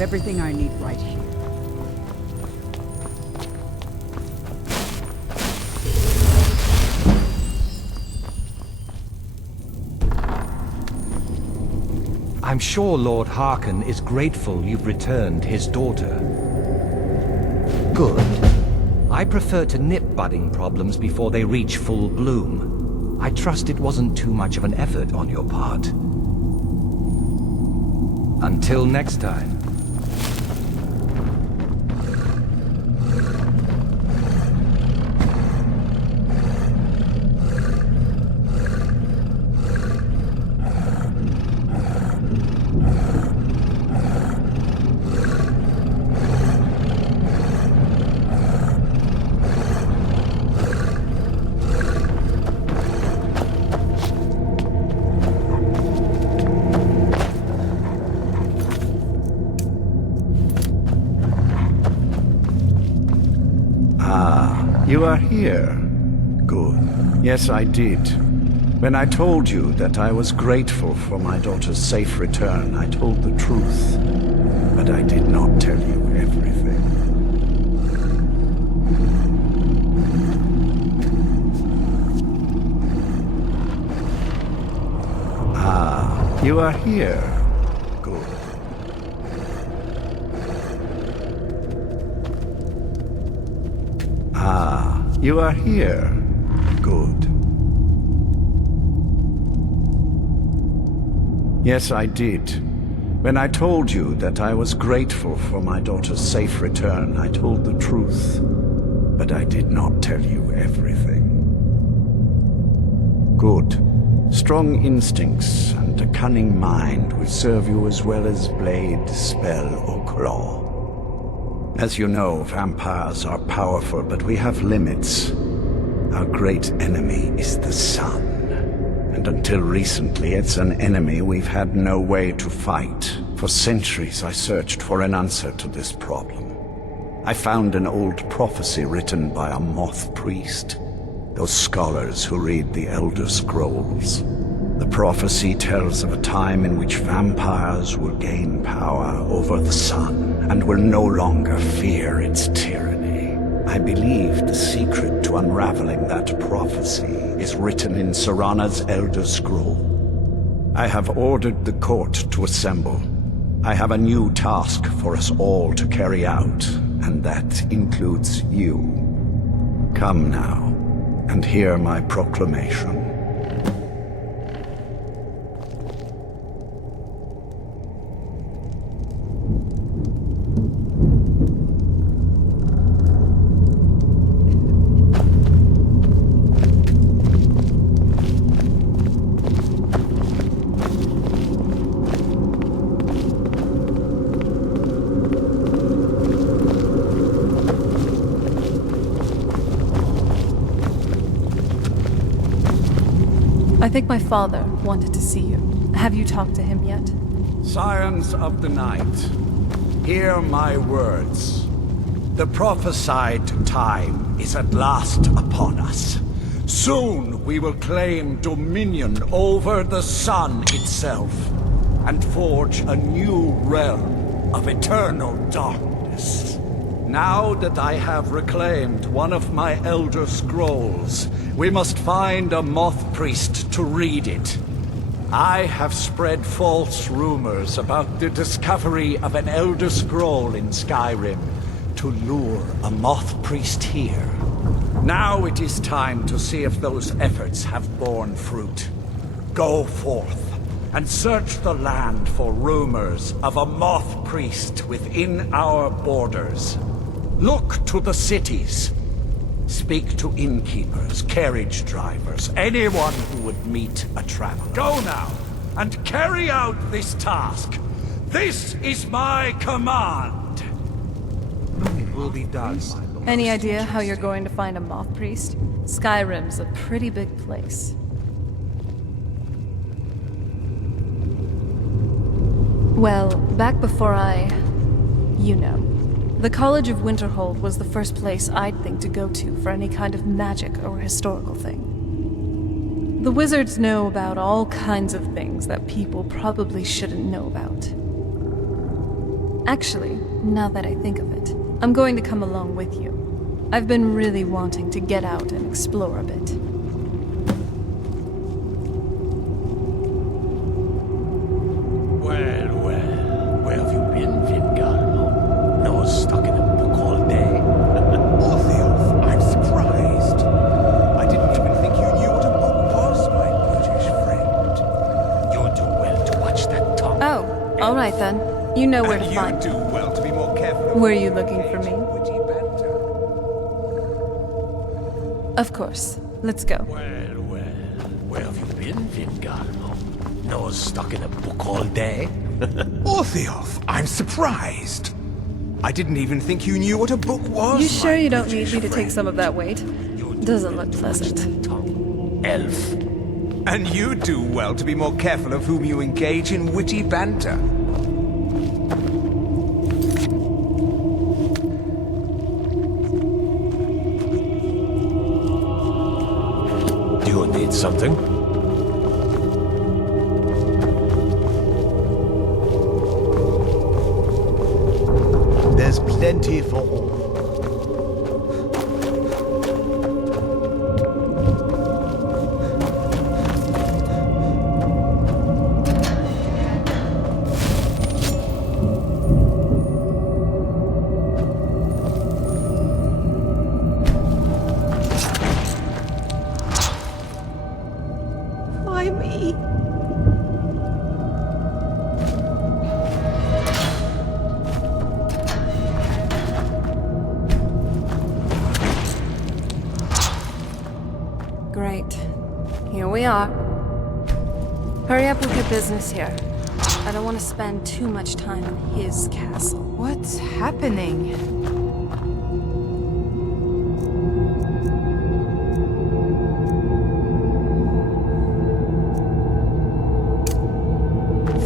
Everything I need right here. I'm sure Lord Harkon is grateful you've returned his daughter. Good. I prefer to nip budding problems before they reach full bloom. I trust it wasn't too much of an effort on your part. Until next time. You are here. Good. Yes, I did. When I told you that I was grateful for my daughter's safe return, I told the truth. But I did not tell you everything. You are here. Good. You are here. Good. Yes, I did. When I told you that I was grateful for my daughter's safe return, I told the truth. But I did not tell you everything. Good. Strong instincts and a cunning mind will serve you as well as blade, spell, or claw. As you know, vampires are powerful, but we have limits. Our great enemy is the sun. And until recently, it's an enemy we've had no way to fight. For centuries, I searched for an answer to this problem. I found an old prophecy written by a moth priest. Those scholars who read the Elder Scrolls. The prophecy tells of a time in which vampires will gain power over the sun and will no longer fear its tyranny. I believe the secret to unraveling that prophecy is written in Serana's Elder Scroll. I have ordered the court to assemble. I have a new task for us all to carry out, and that includes you. Come now, and hear my proclamation. I think my father wanted to see you. Have you talked to him yet? Scions of the night, hear my words. The prophesied time is at last upon us. Soon we will claim dominion over the sun itself and forge a new realm of eternal darkness. Now that I have reclaimed one of my Elder Scrolls, we must find a Moth Priest to read it. I have spread false rumors about the discovery of an Elder Scroll in Skyrim to lure a Moth Priest here. Now it is time to see if those efforts have borne fruit. Go forth and search the land for rumors of a Moth Priest within our borders. Look to the cities. Speak to innkeepers, carriage drivers, anyone who would meet a traveler. Go now, and carry out this task. This is my command. It will be done. Any idea how you're going to find a moth priest? Skyrim's a pretty big place. Well, back before you know. The College of Winterhold was the first place I'd think to go to for any kind of magic or historical thing. The wizards know about all kinds of things that people probably shouldn't know about. Actually, now that I think of it, I'm going to come along with you. I've been really wanting to get out and explore a bit. Well, where have you been, Vingarmo? Nose stuck in a book all day? Orthiolf, I'm surprised. I didn't even think you knew what a book was, my British friend. You do well to watch that tongue. Oh, all right then. You know where to find you do well to be more careful. Were you looking for me? Witty banter. Of course. Let's go. Well, where have you been, Vingarmo? Nose stuck in a book all day? Orthiolf, I'm surprised. I didn't even think you knew what a book was. You sure my you don't British need me to take friend. some of that weight? Doesn't look pleasant. Elf. And you do well to be more careful of whom you engage in witty banter. Do you need something? There's plenty for all. Why me? Great. Here we are. Hurry up with your business here. I don't want to spend too much time in his castle. What's happening?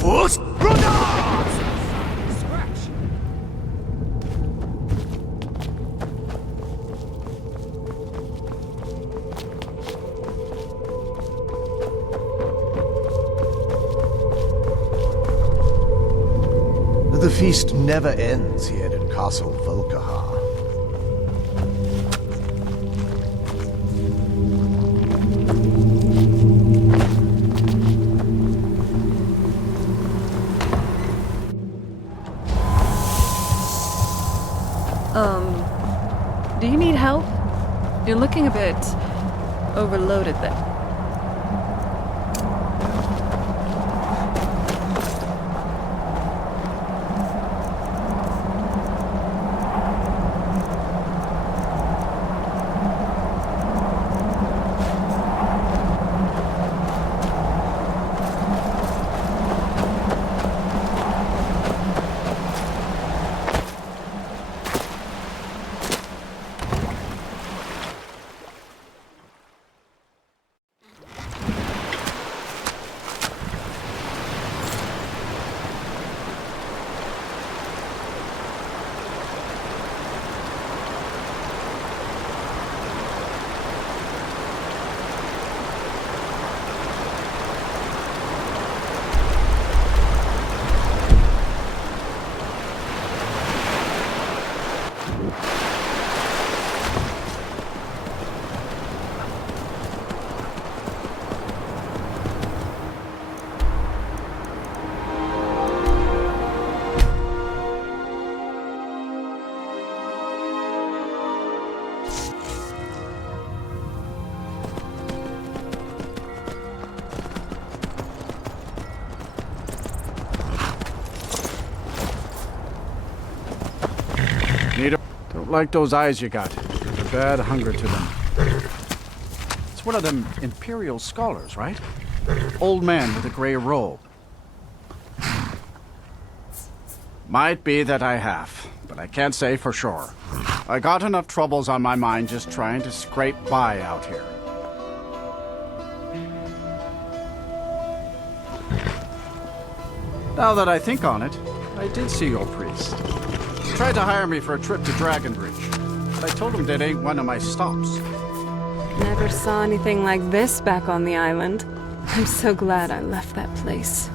First, the feast never ends here in Castle Volkahar. Do you need help? You're looking a bit overloaded there. Don't like those eyes you got. There's a bad hunger to them. It's one of them Imperial scholars, right? Old man with a gray robe. Might be that I have, but I can't say for sure. I got enough troubles on my mind just trying to scrape by out here. Now that I think on it, I did see your priest. He tried to hire me for a trip to Dragonbridge, but I told him that ain't one of my stops. Never saw anything like this back on the island. I'm so glad I left that place.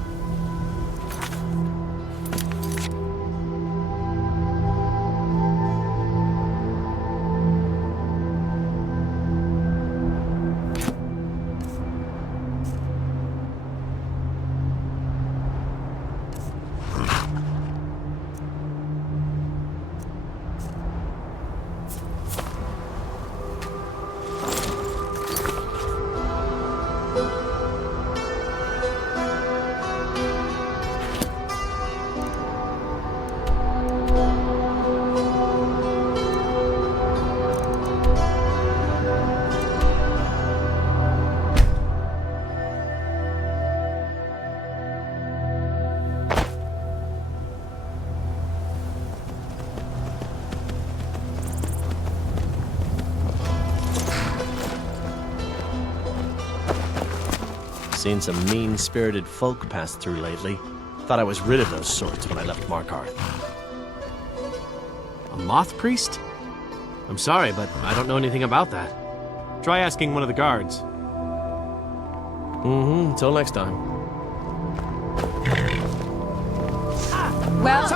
Seen some mean-spirited folk pass through lately. Thought I was rid of those sorts when I left Markarth. A moth priest? I'm sorry, but I don't know anything about that. Try asking one of the guards. Until next time. Well,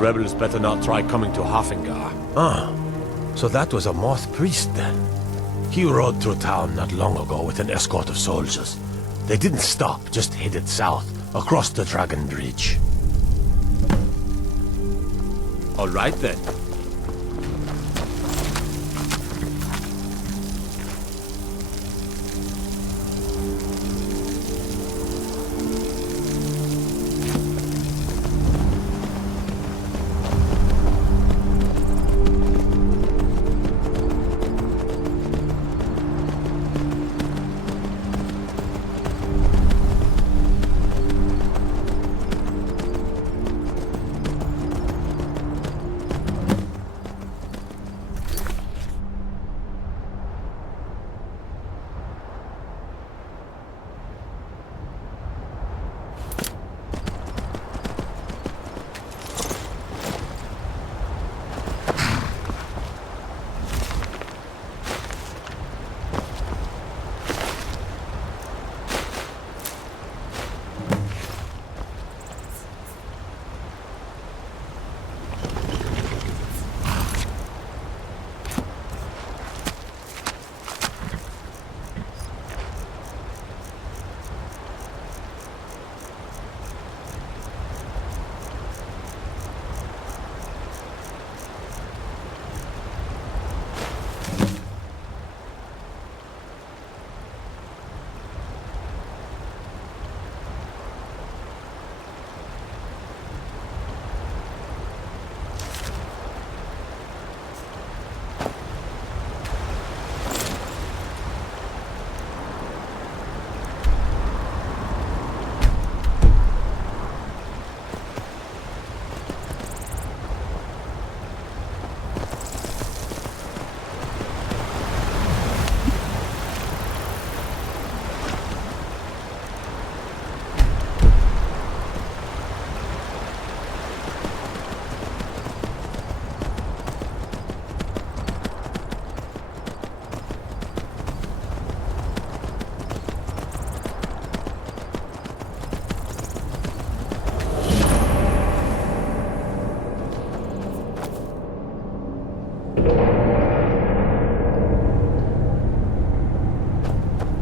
rebels better not try coming to Hafengar. Ah, so that was a Moth priest then. He rode through town not long ago with an escort of soldiers. They didn't stop, just headed south, across the Dragon Bridge. All right then.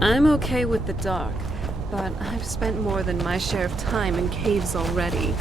I'm okay with the dark, but I've spent more than my share of time in caves already.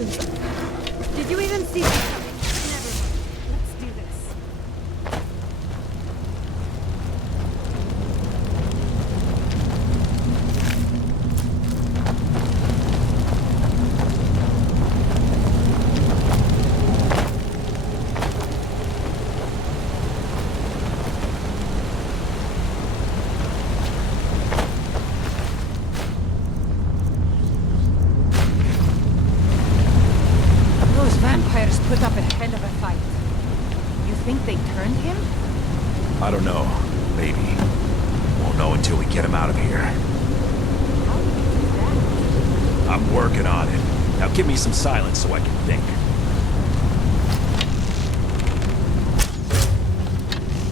Did you even see this coming? Never mind. Let's do this. Those vampires put up a hell of a fight. You think they turned him? I don't know. Maybe. Won't know until we get him out of here. How did you do that? I'm working on it. Now give me some silence so I can think.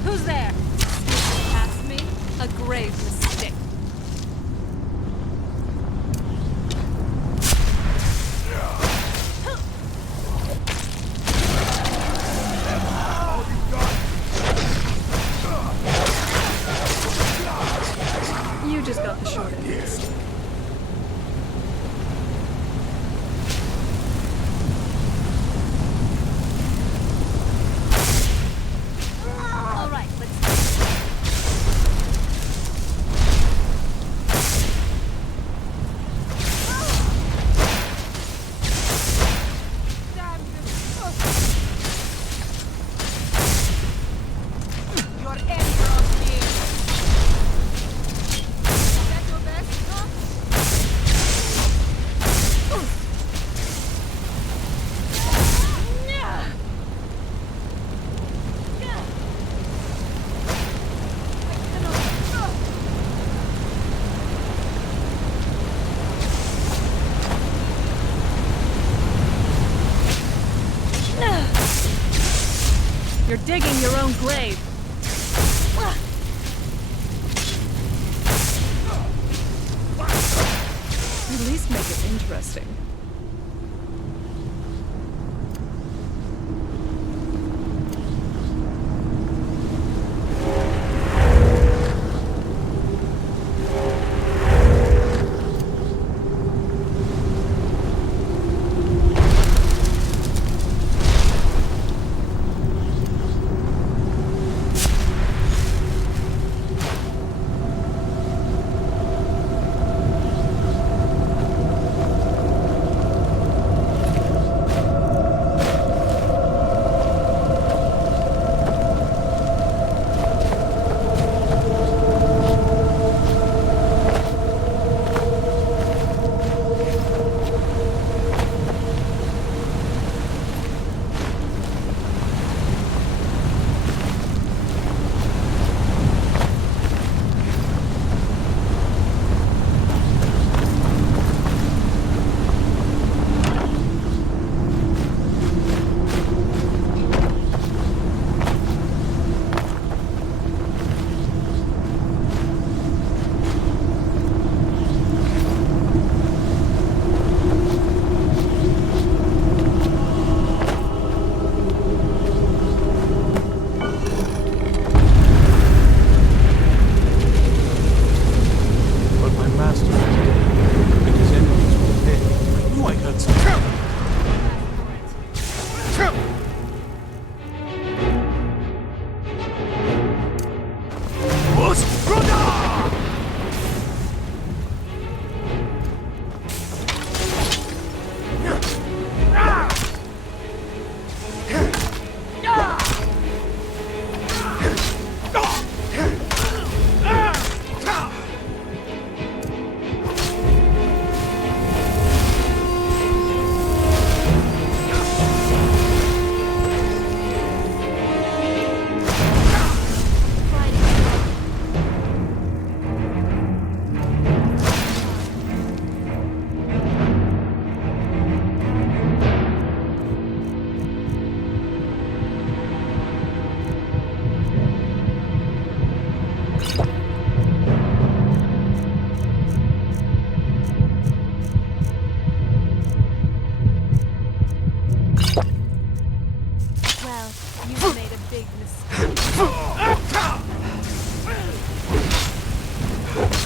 Who's there? Past me? A grave mistake. You just got the short end of the stick. All right, let's. Your end draws near. That's your best, huh? You're digging your own grave. At least make it interesting.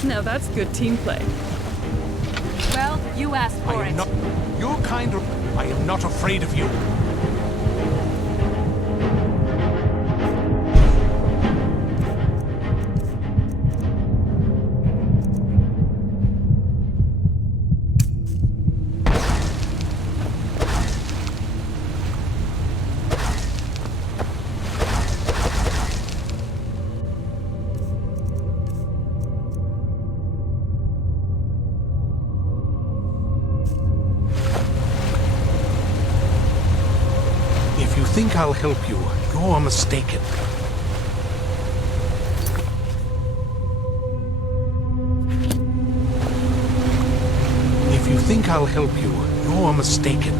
Now that's good team play. Well, You asked for it. You're kind of... I am not afraid of you. If you think I'll help you, you're mistaken. If you think I'll help you, you're mistaken.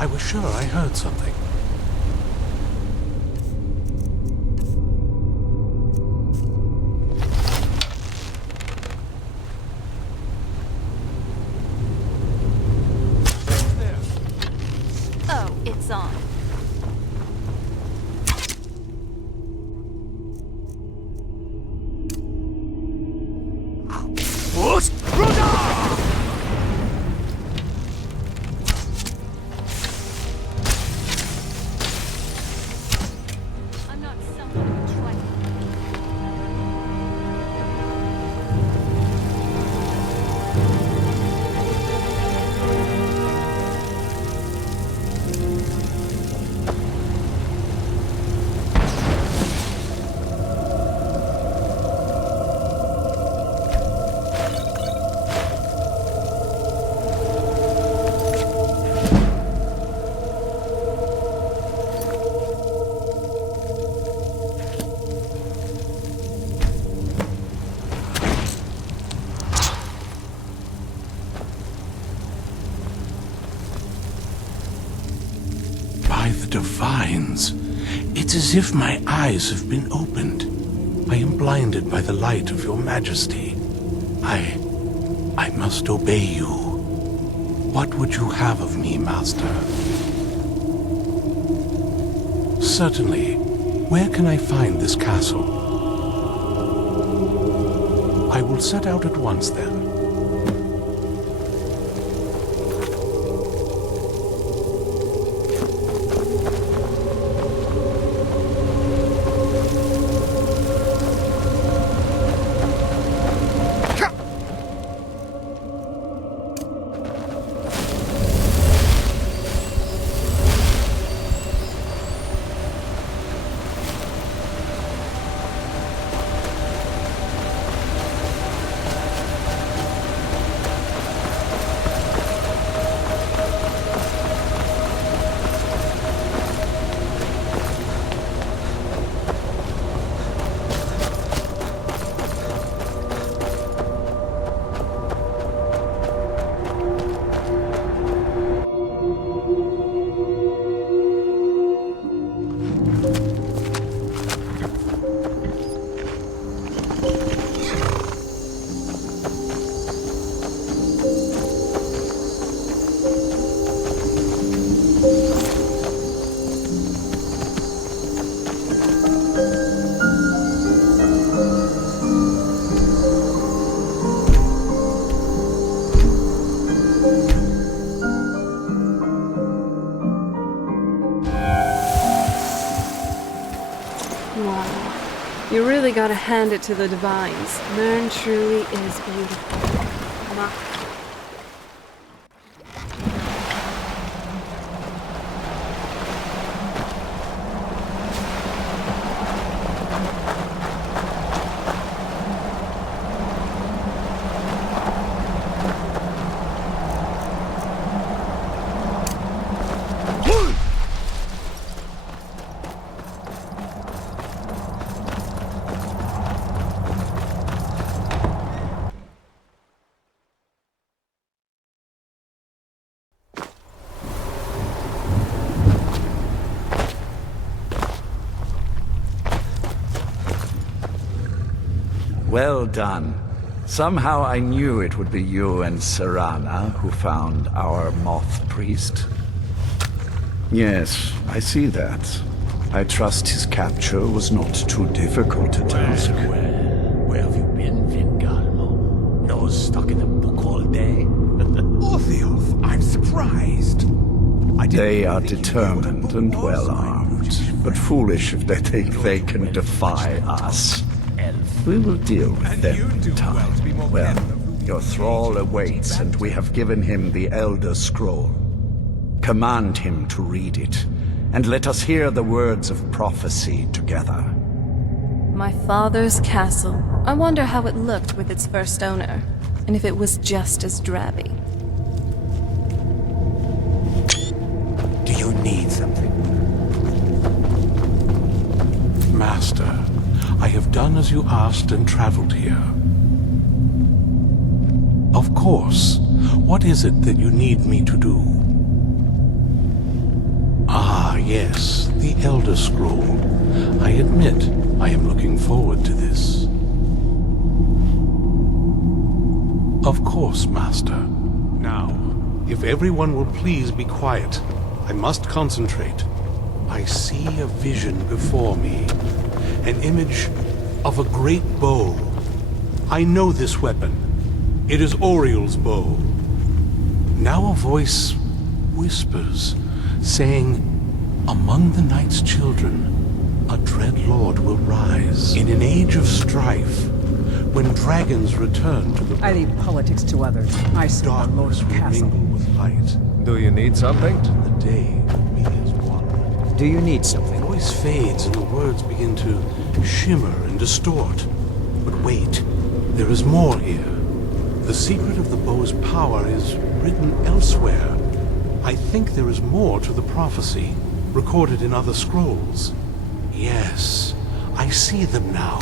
I was sure I heard something. Oh, it's on. I'm not someone you try to... By the Divines, it's as if my eyes have been opened. I am blinded by the light of your majesty. I must obey you. What would you have of me, master? Certainly. Where can I find this castle? I will set out at once, then. You really gotta hand it to the Divines. Mern truly is beautiful. Come on. Well done. Somehow I knew it would be you and Serana who found our moth priest. Yes, I see that. I trust his capture was not too difficult a task. Where have you been, Vingalmo? Nose stuck in a book all day? Orthiof, I'm surprised. They are determined and well armed, but foolish if they think they can defy us. We will deal with them in time. Well, your thrall awaits, and we have given him the Elder Scroll. Command him to read it, and let us hear the words of prophecy together. My father's castle. I wonder how it looked with its first owner, and if it was just as drabby. Do you need something? Master, I have done as you asked and traveled here. Of course. What is it that you need me to do? yes, the Elder Scroll. I admit, I am looking forward to this. Of course, Master. Now, if everyone will please be quiet, I must concentrate. I see a vision before me, an image of a great bow. I know this weapon. It is Oriel's bow. Now a voice whispers, saying, among the night's children, a dread lord will rise. In an age of strife, when dragons return to the I leave politics to others. I serve our Lord's castle. with light. Do you need something? The day will be as one. Do you need something? The voice fades and the words begin to shimmer and distort. But wait, there is more here. The secret of the bow's power is written elsewhere. I think there is more to the prophecy, recorded in other scrolls. Yes, I see them now.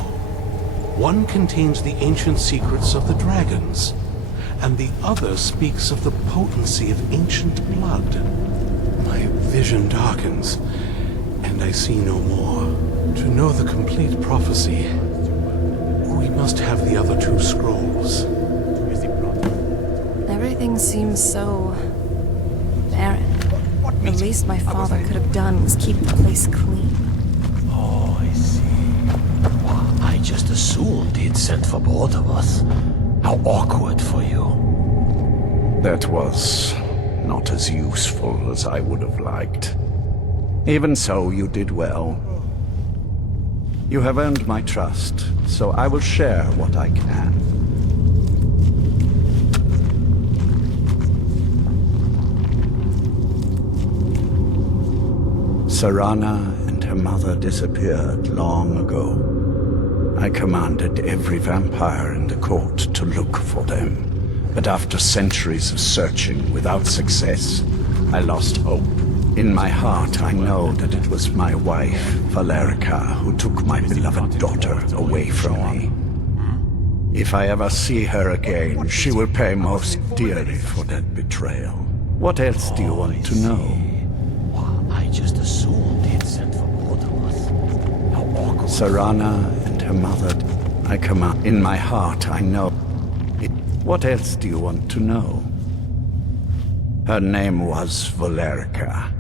One contains the ancient secrets of the dragons, and the other speaks of the potency of ancient blood. My vision darkens, and I see no more. To know the complete prophecy, we must have the other two scrolls. Everything seems so barren. The least my father could have done was keep the place clean. Oh, I see. I just assumed he'd sent for both of us. How awkward for you. That was not as useful as I would have liked. Even so, you did well. You have earned my trust, so I will share what I can. Serana and her mother disappeared long ago. I commanded every vampire in the court to look for them. But after centuries of searching without success, I lost hope. In my heart, I know that it was my wife, Valerica, who took my beloved daughter away from me. If I ever see her again, she will pay most dearly for that betrayal. What else do you want to know? I just assumed he'd sent for both of us. How awkward. Serana and her mother, I command. In my heart, I know. What else do you want to know? Her name was Valerica.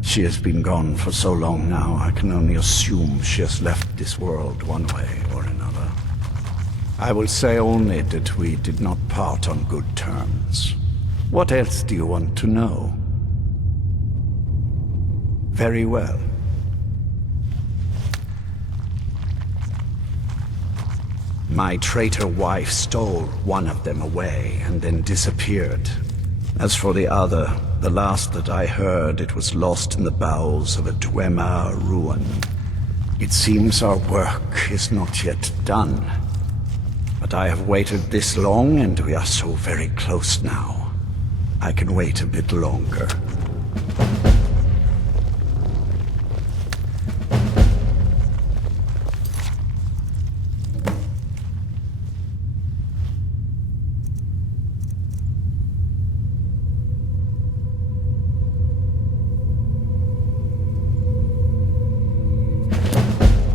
She has been gone for so long now, I can only assume she has left this world one way or another. I will say only that we did not part on good terms. What else do you want to know? Very well. My traitor wife stole one of them away and then disappeared. As for the other, the last that I heard, it was lost in the bowels of a Dwemer ruin. It seems our work is not yet done. But I have waited this long and we are so very close now. I can wait a bit longer.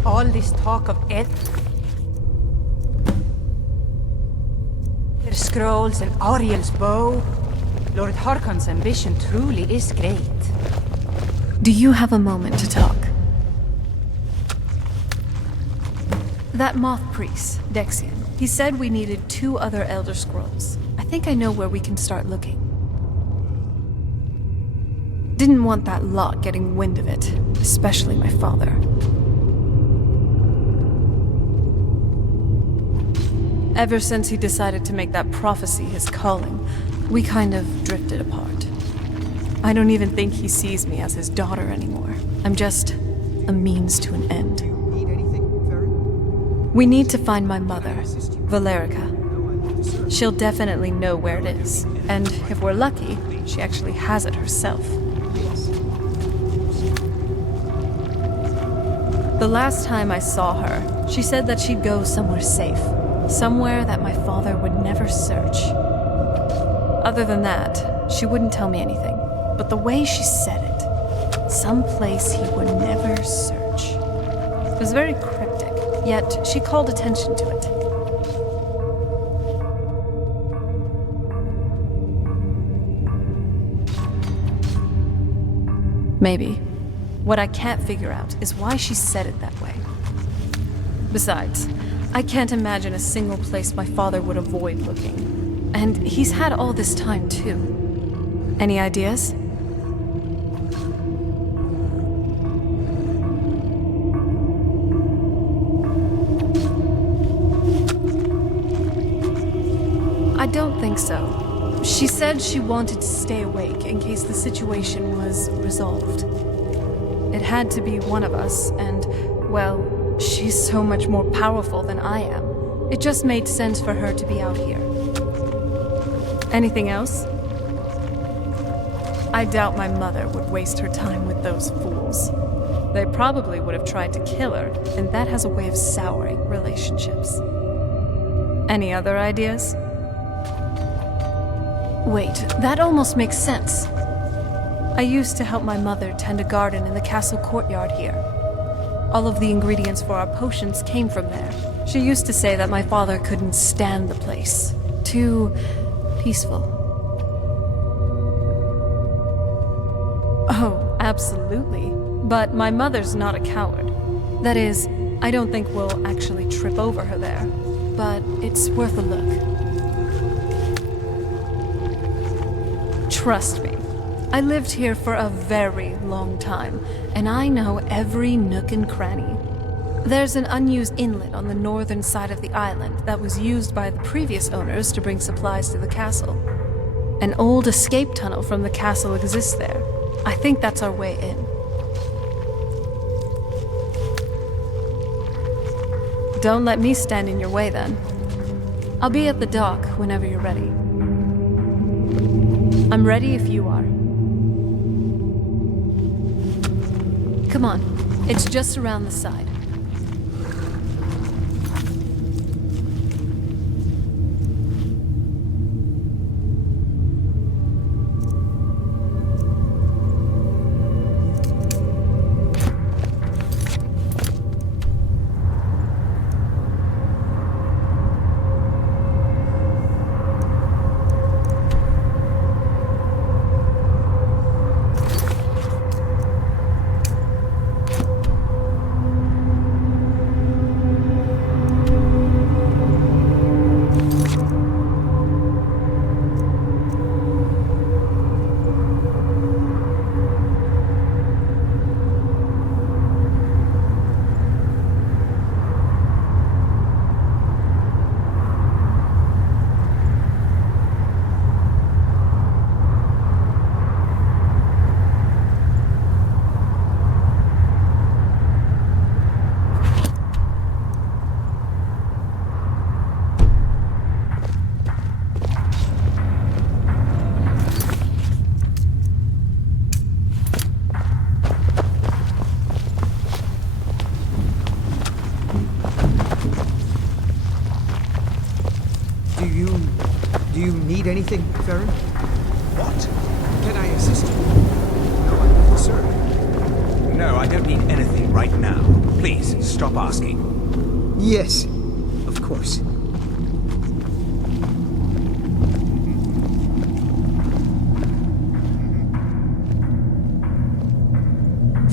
All this talk of their scrolls and Ariel's bow. Lord Harkon's ambition truly is great. Do you have a moment to talk? That moth priest, Dexian, he said we needed 2 other Elder Scrolls. I think I know where we can start looking. Didn't want that lot getting wind of it, especially my father. Ever since he decided to make that prophecy his calling, we kind of drifted apart. I don't even think he sees me as his daughter anymore. I'm just a means to an end. We need to find my mother, Valerica. She'll definitely know where it is, and if we're lucky, she actually has it herself. The last time I saw her, she said that she'd go somewhere safe. Somewhere that my father would never search. Other than that, she wouldn't tell me anything. But the way she said it, Some place he would never search. It was very cryptic, yet she called attention to it. Maybe. What I can't figure out is why she said it that way. Besides, I can't imagine a single place my father would avoid looking. And he's had all this time, too. Any ideas? I don't think so. She said she wanted to stay awake in case the situation was resolved. It had to be one of us, and, well, she's so much more powerful than I am. It just made sense for her to be out here. Anything else? I doubt my mother would waste her time with those fools. They probably would have tried to kill her, and that has a way of souring relationships. Any other ideas? Wait, that almost makes sense. I used to help my mother tend a garden in the castle courtyard here. All of the ingredients for our potions came from there. She used to say that my father couldn't stand the place. Too peaceful. Oh, absolutely. But my mother's not a coward. That is, I don't think we'll actually trip over her there. But it's worth a look. Trust me, I lived here for a very long time, and I know every nook and cranny. There's an unused inlet on the northern side of the island that was used by the previous owners to bring supplies to the castle. An old escape tunnel from the castle exists there. I think that's our way in. Don't let me stand in your way then. I'll be at the dock whenever you're ready. I'm ready if you are. Come on, it's just around the side. Do you need anything, Farron? What? Can I assist you? No, I'm concerned. No, I don't need anything right now. Please, stop asking. Yes, of course.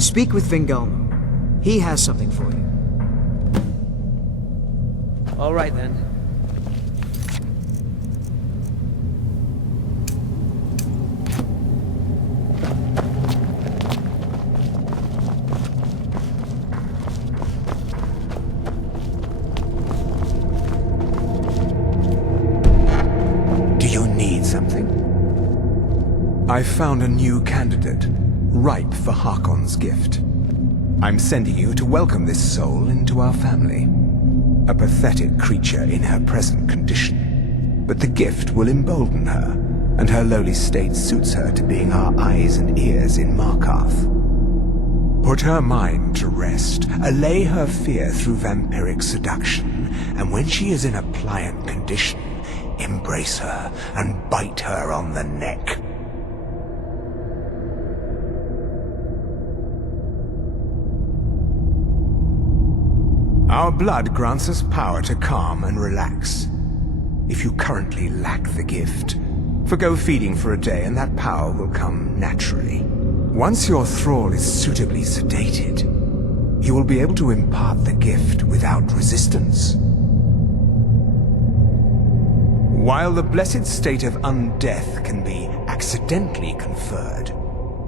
Speak with Vingalmo. He has something for you. All right, then. I've found a new candidate, ripe for Harkon's gift. I'm sending you to welcome this soul into our family. A pathetic creature in her present condition. But the gift will embolden her, and her lowly state suits her to being our eyes and ears in Markarth. Put her mind to rest, allay her fear through vampiric seduction, and when she is in a pliant condition, embrace her and bite her on the neck. Our blood grants us power to calm and relax. If you currently lack the gift, forgo feeding for a day and that power will come naturally. Once your thrall is suitably sedated, you will be able to impart the gift without resistance. While the blessed state of undeath can be accidentally conferred,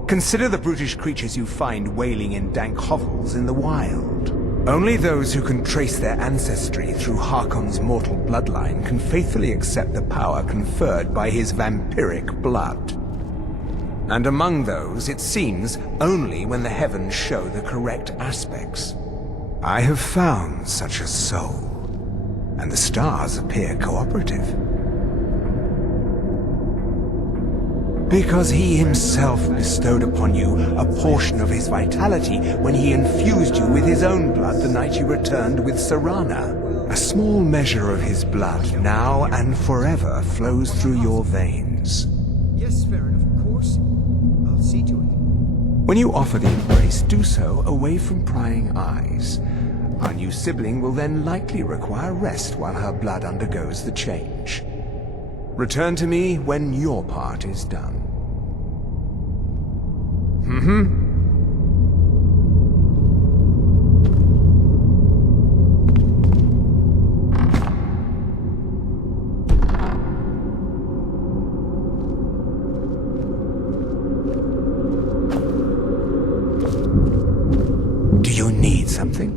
consider the brutish creatures you find wailing in dank hovels in the wild. Only those who can trace their ancestry through Harkon's mortal bloodline can faithfully accept the power conferred by his vampiric blood. And among those, it seems, only when the heavens show the correct aspects. I have found such a soul, and the stars appear cooperative. Because he himself bestowed upon you a portion of his vitality when he infused you with his own blood the night you returned with Serana. A small measure of his blood, now and forever, flows through your veins. Yes, fair enough, of course. I'll see to it. When you offer the embrace, do so away from prying eyes. Our new sibling will then likely require rest while her blood undergoes the change. Return to me when your part is done. Do you need something?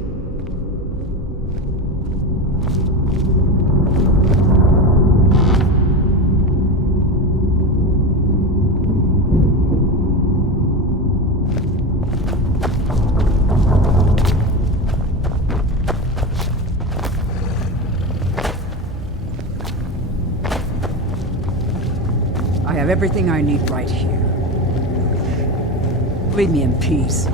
I have everything I need right here. Leave me in peace.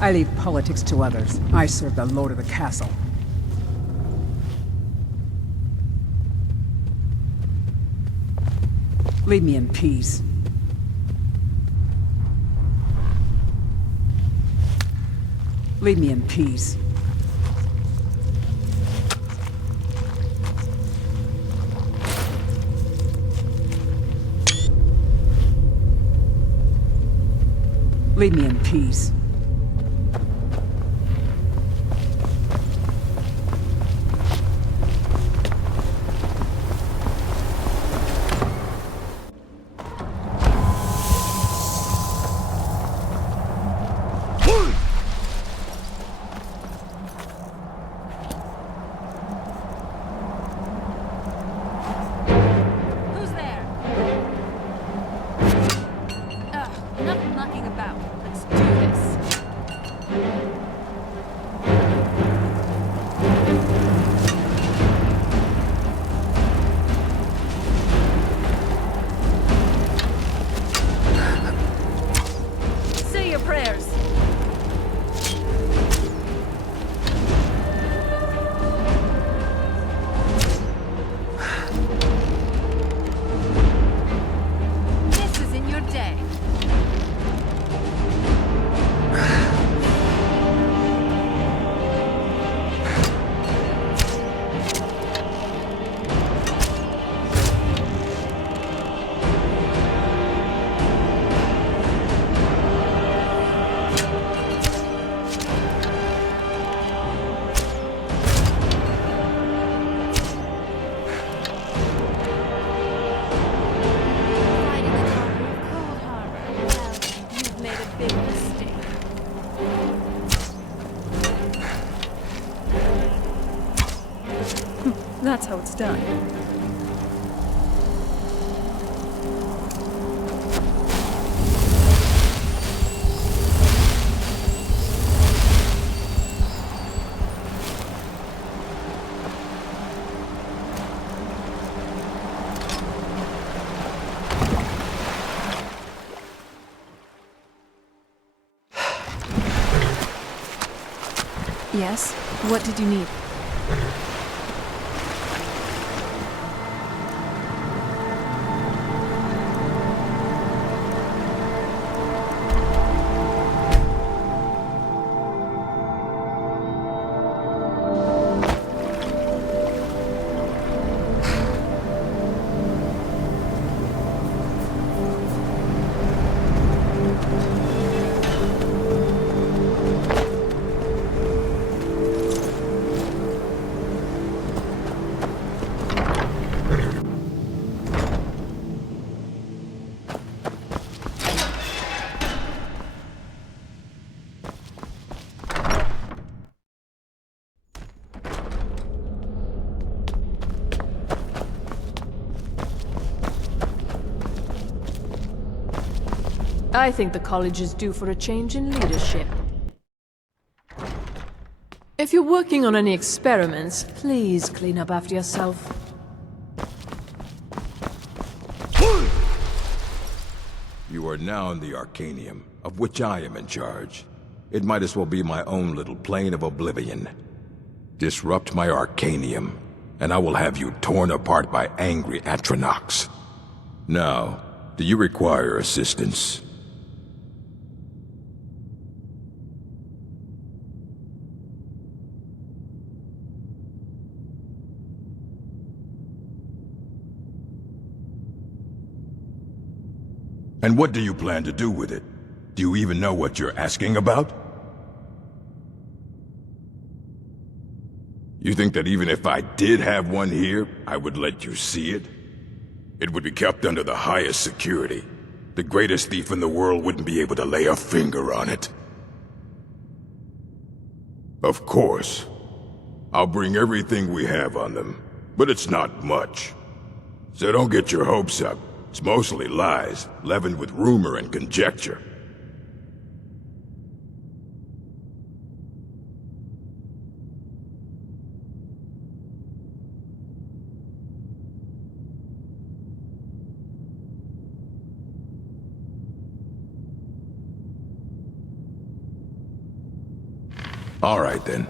I leave politics to others. I serve the lord of the castle. Leave me in peace. Leave me in peace. Leave me in peace. Who's there? Ugh, enough mucking about. Let's do this. Say your prayers. This is in your day. Fighting the daughter of Cold Harbor. Well, you've made a big mistake. That's how it's done. Yes? What did you need? I think the college is due for a change in leadership. If you're working on any experiments, please clean up after yourself. You are now in the Arcanium, of which I am in charge. It might as well be my own little plane of oblivion. Disrupt my Arcanium, and I will have you torn apart by angry Atronachs. Now, do you require assistance? And what do you plan to do with it? Do you even know what you're asking about? You think that even if I did have one here, I would let you see it? It would be kept under the highest security. The greatest thief in the world wouldn't be able to lay a finger on it. Of course. I'll bring everything we have on them, but it's not much. So don't get your hopes up. It's mostly lies, leavened with rumor and conjecture. All right, then.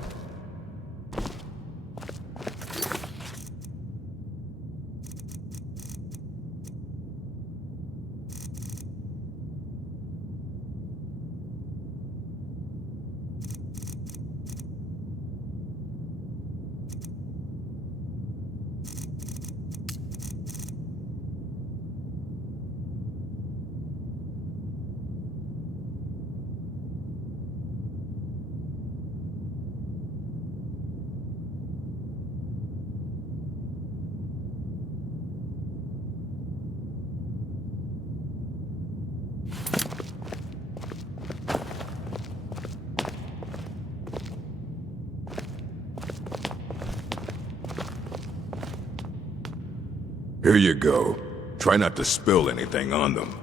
Here you go. Try not to spill anything on them.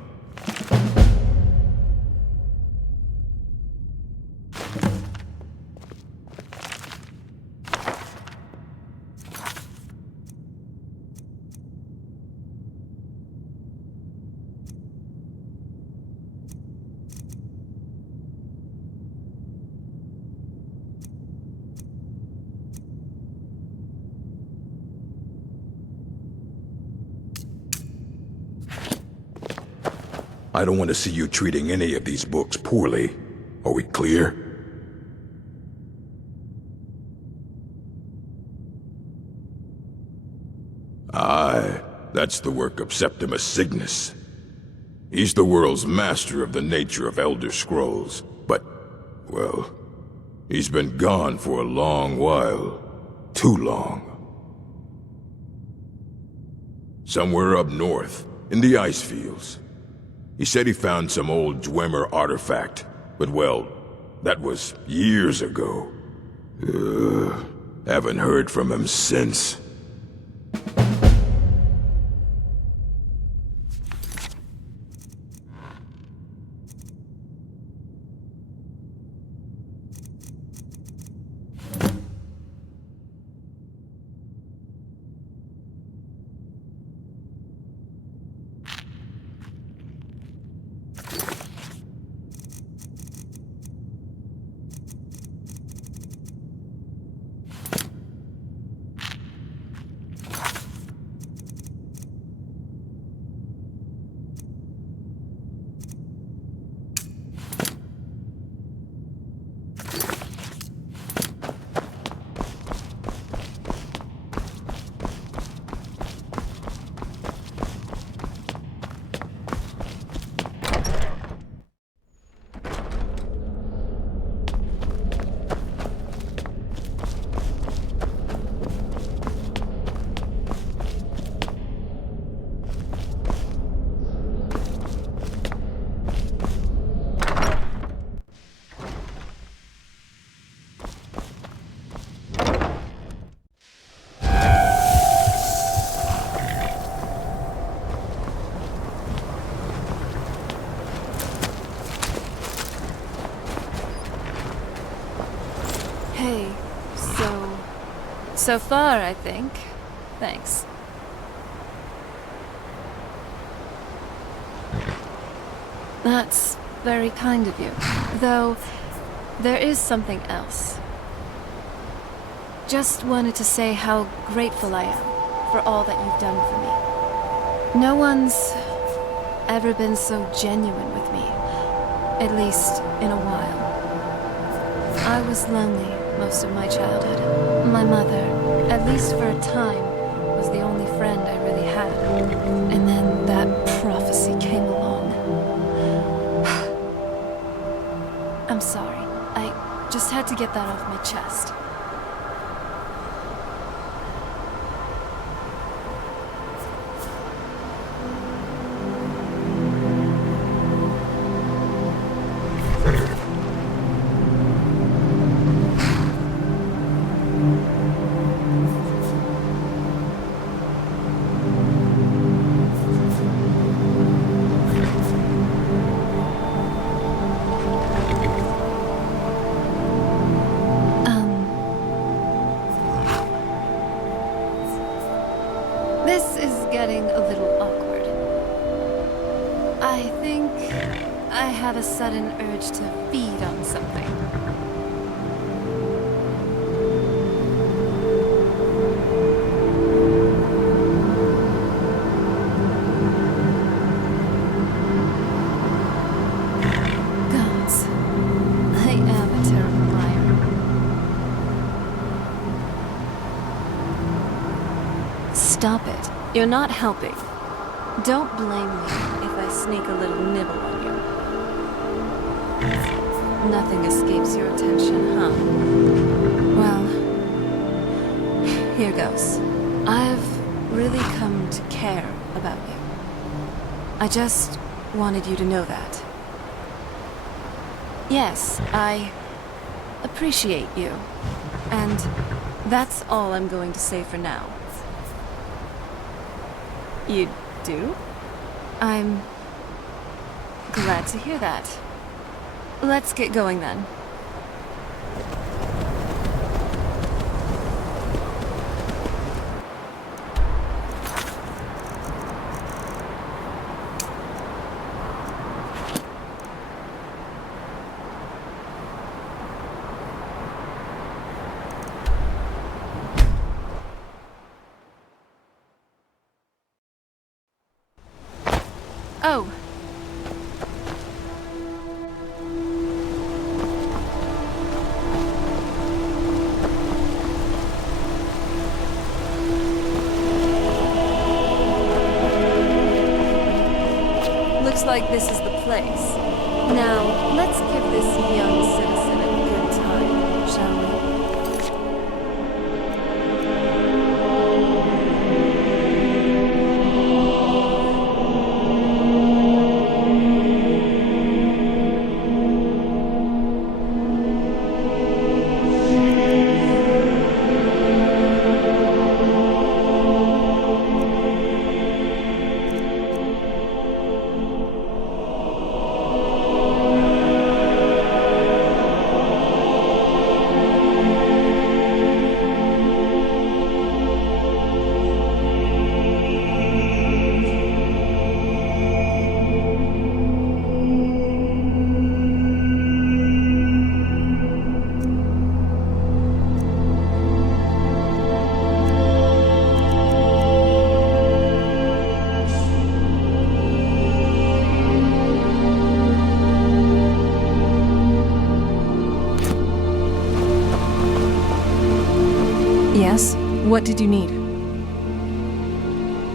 I don't want to see you treating any of these books poorly. Are we clear? Aye, that's the work of Septimus Cygnus. He's the world's master of the nature of Elder Scrolls, but, well, he's been gone for a long while. Too long. Somewhere up north, in the ice fields. He said he found some old Dwemer artifact, but well, that was years ago. Haven't heard from him since. So far, I think. Thanks. That's very kind of you. Though, there is something else. Just wanted to say how grateful I am for all that you've done for me. No one's ever been so genuine with me, at least in a while. I was lonely most of my childhood. My mother, at least for a time, was the only friend I really had. And then that prophecy came along. I'm sorry. I just had to get that off my chest. This is getting a little awkward. I think I have a sudden urge to feed on something. Gods, I am a terrible liar. Stop it. You're not helping. Don't blame me if I sneak a little nibble on you. Nothing escapes your attention, huh? Well, here goes. I've really come to care about you. I just wanted you to know that. Yes, I appreciate you. And that's all I'm going to say for now. You do? I'm glad to hear that. Let's get going then. Oh. Looks like this is the place. Now, let's give this young citizen a good time, shall we? Yes? What did you need?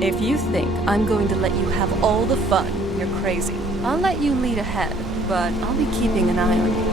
If you think I'm going to let you have all the fun, you're crazy. I'll let you lead ahead, but I'll be keeping an eye on you.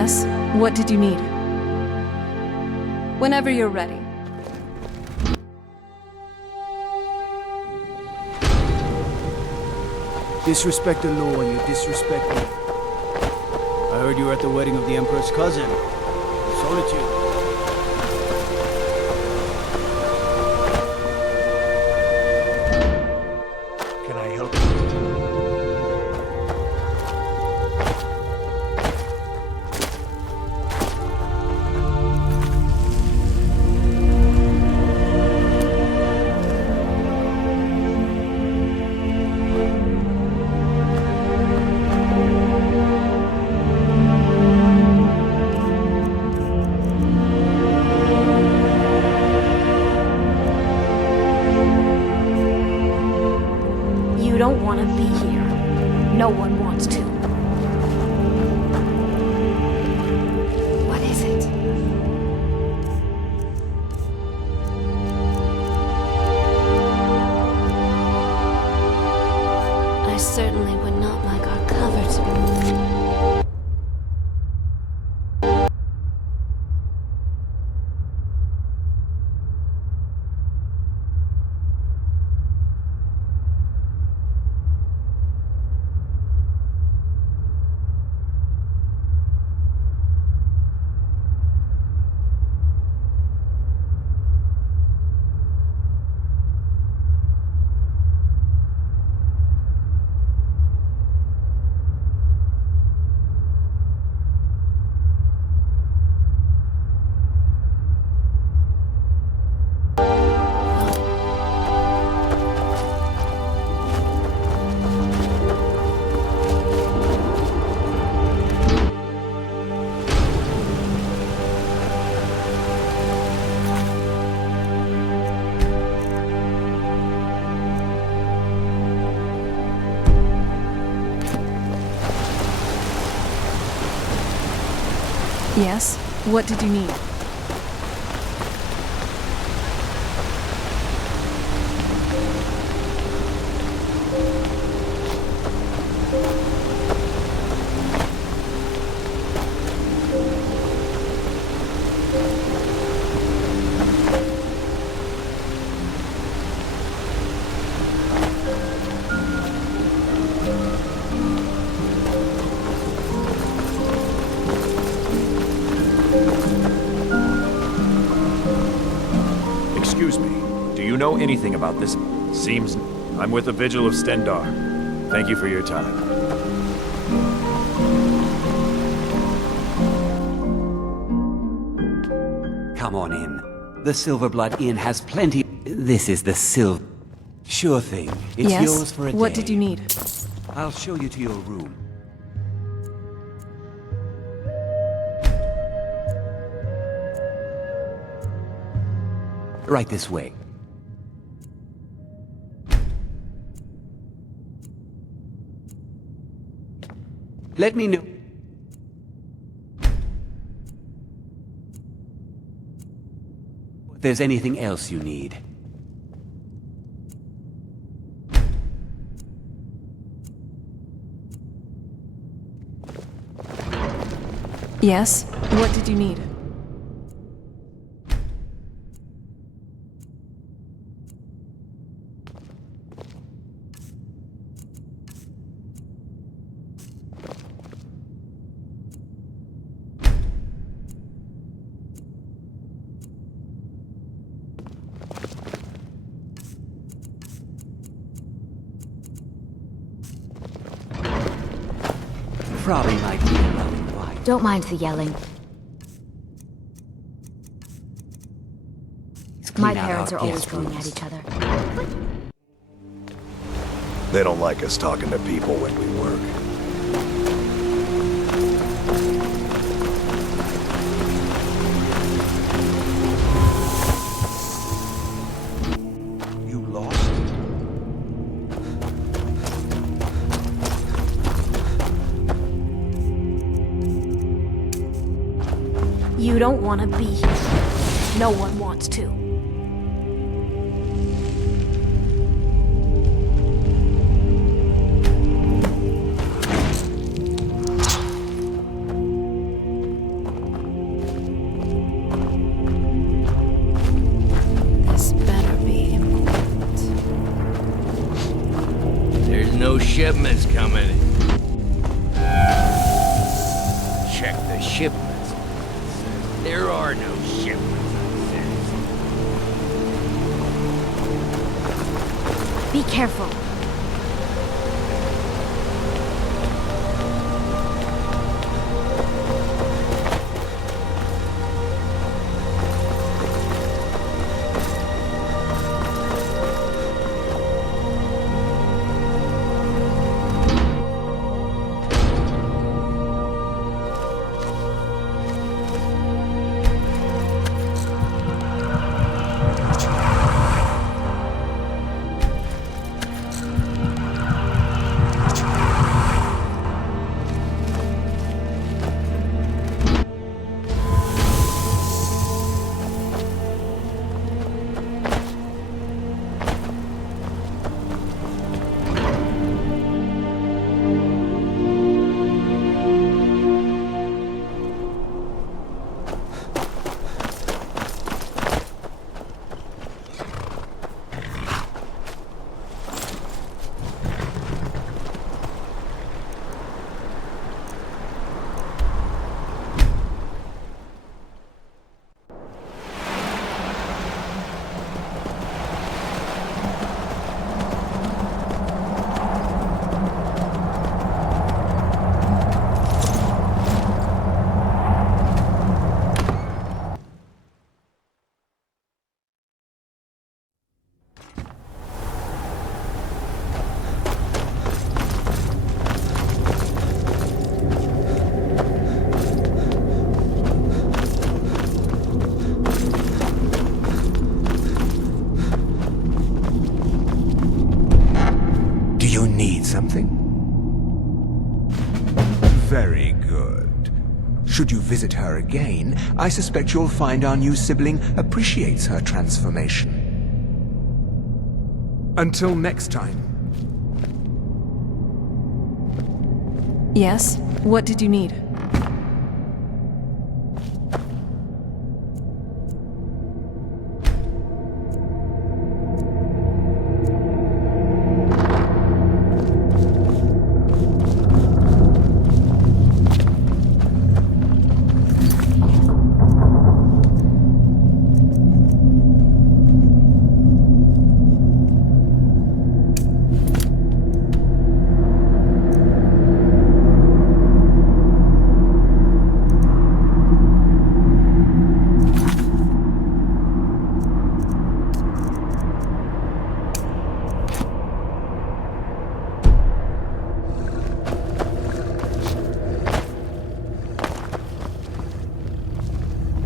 Yes? What did you need? Whenever you're ready. Disrespect the law and you disrespect me. I heard you were at the wedding of the Emperor's cousin. Solitude. Can I help you? You don't want to be here. No one wants to. What is it? I certainly would not like our cover to be... Yes? What did you need? Excuse me, do you know anything about this? Seems I'm with the Vigil of Stendar. Thank you for your time. Come on in. The Silverblood Inn has plenty... This is the Silver... Sure thing. It's Yes? yours for a day. What did you need? I'll show you to your room. Right this way. Let me know if there's anything else you need. Yes? What did you need? Probably might be allowing wide. Don't mind the yelling. My parents are always going at each other. They don't like us talking to people when we work. You lost? You don't want to be here. No one wants to. shipment's coming. Check the shipments. There are no shipments. Be careful. Something? Very good. Should you visit her again, I suspect you'll find our new sibling appreciates her transformation. Until next time. Yes? What did you need?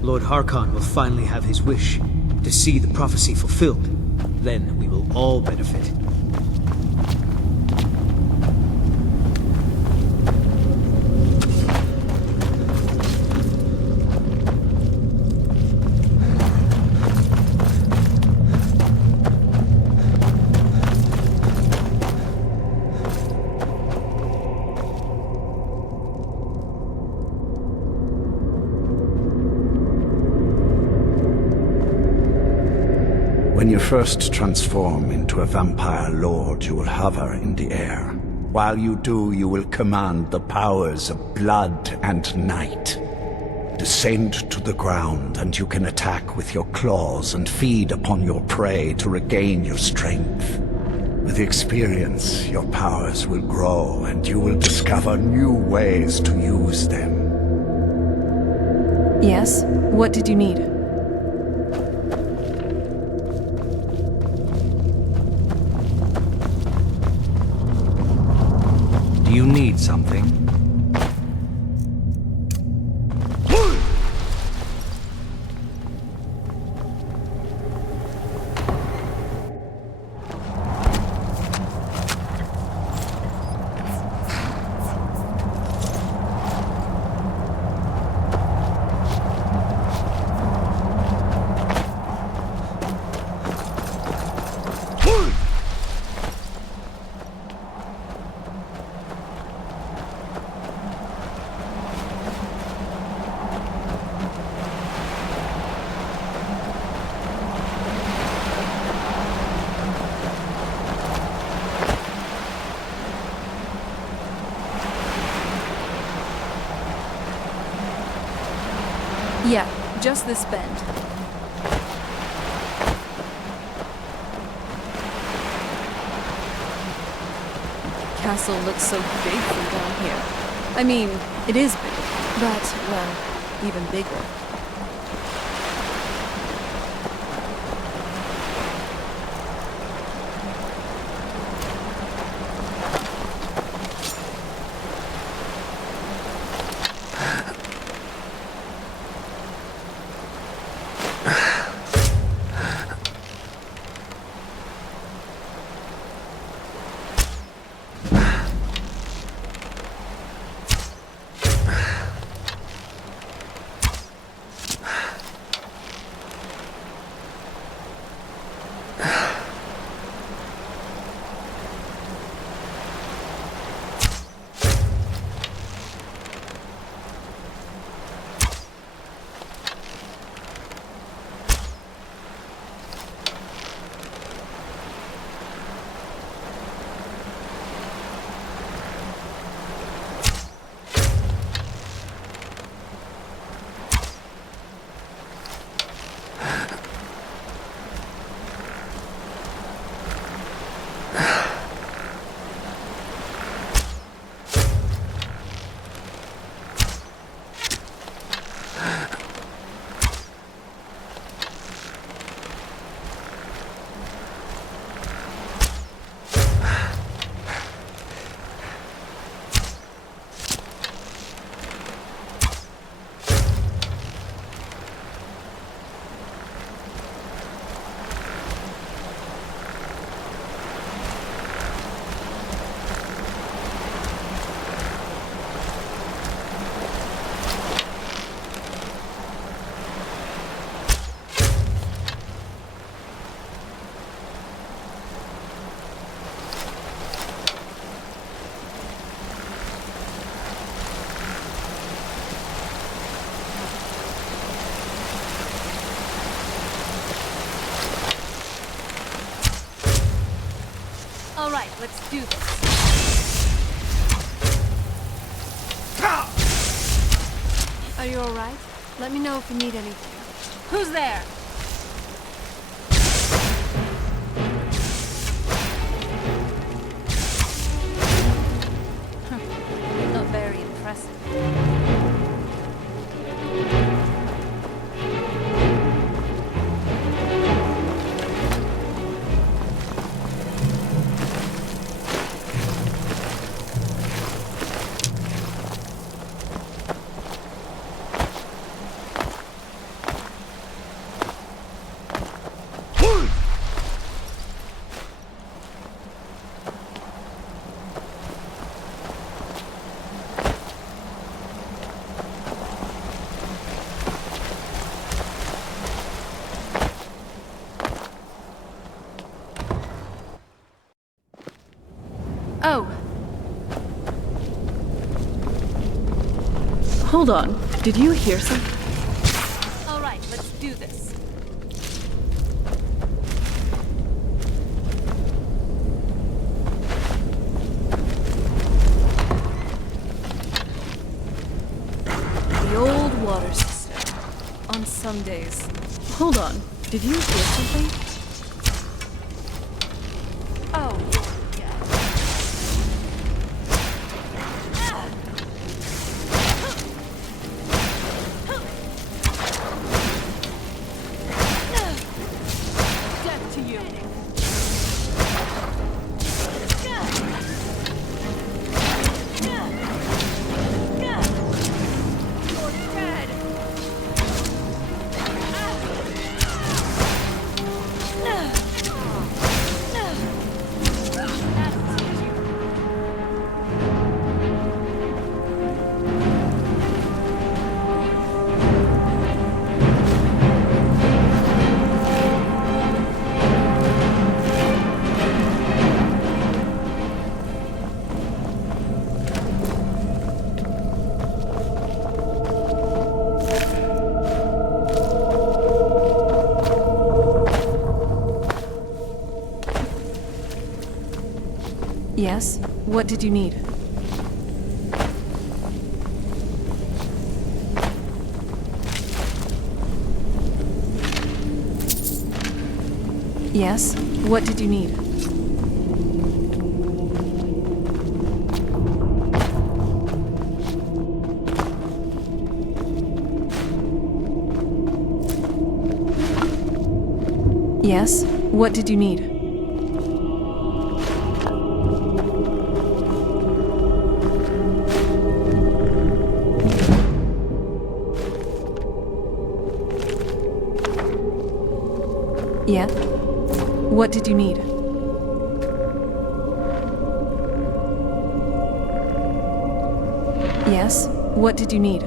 Lord Harkon will finally have his wish, to see the prophecy fulfilled. Then we will all benefit. When you first transform into a vampire lord, you will hover in the air. While you do, you will command the powers of blood and night. Descend to the ground, and you can attack with your claws and feed upon your prey to regain your strength. With experience, your powers will grow, and you will discover new ways to use them. Yes? What did you need? Do you need something? just this bend. Castle looks so big from down here. I mean, it is big, but, well, even bigger. All right, let's do this. Are you alright? Let me know if you need anything. Who's there? Not very impressive. Oh. Hold on. Did you hear something? All right, let's do this. The old water system. On some days. Hold on. Did you hear something? Oh, death to you. You're dead. Yes? What did you need? Yes? What did you need? Yes? What did you need? Yeah? What did you need? Yes? What did you need?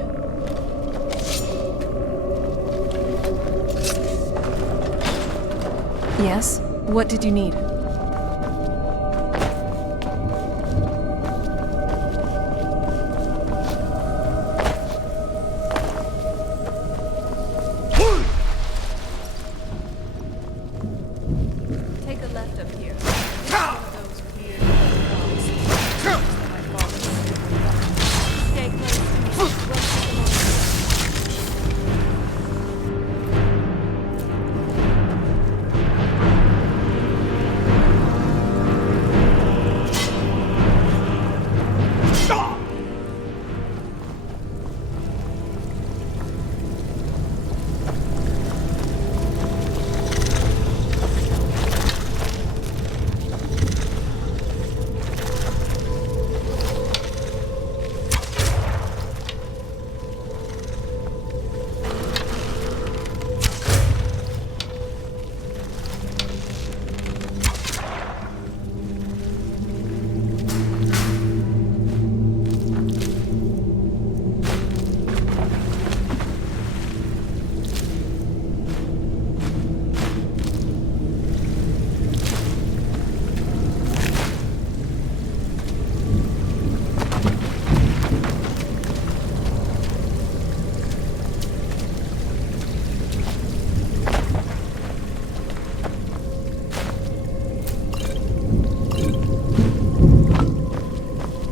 Yes? What did you need? Take a left up here. Those weird dogs. My father. Stay close to me. We'll take them on.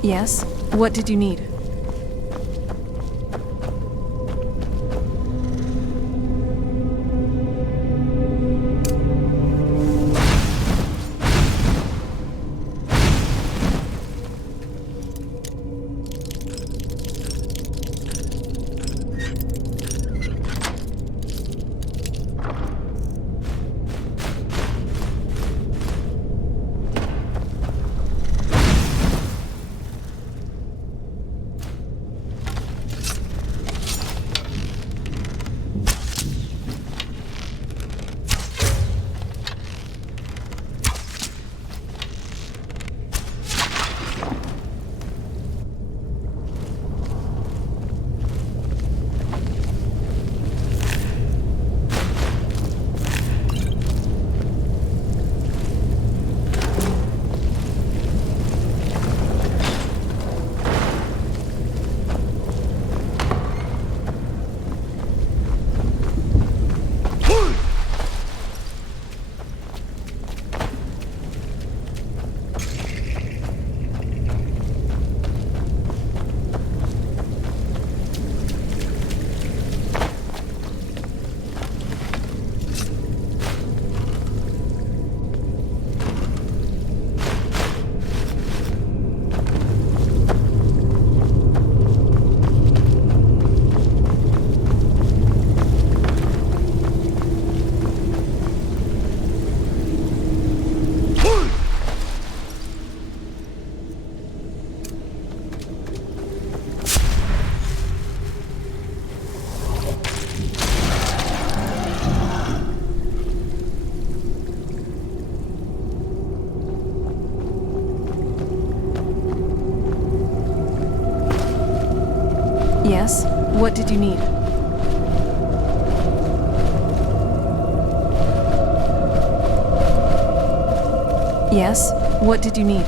Yes? What did you need? Yes? What did you need? Yes? What did you need?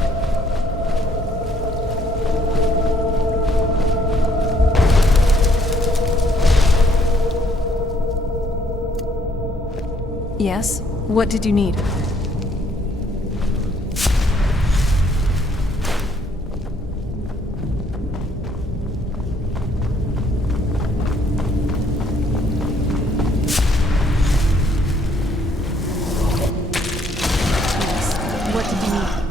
Yes? What did you need? What did you need?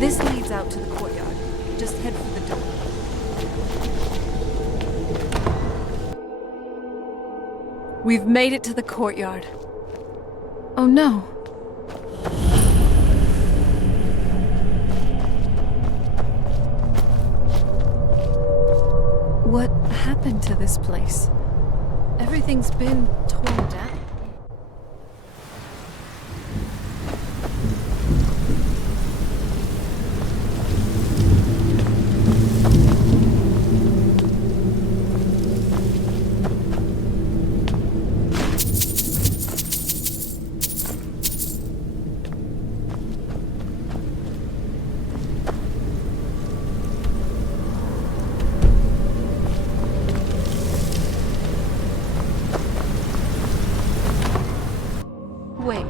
This leads out to the courtyard. Just head for the door. We've made it to the courtyard. Oh no. What happened to this place? Everything's been torn down. Wait.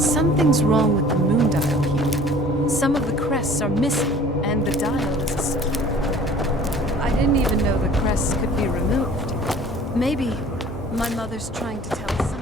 Something's wrong with the moon dial here. Some of the crests are missing, and the dial is askew. I didn't even know the crests could be removed. Maybe my mother's trying to tell us something.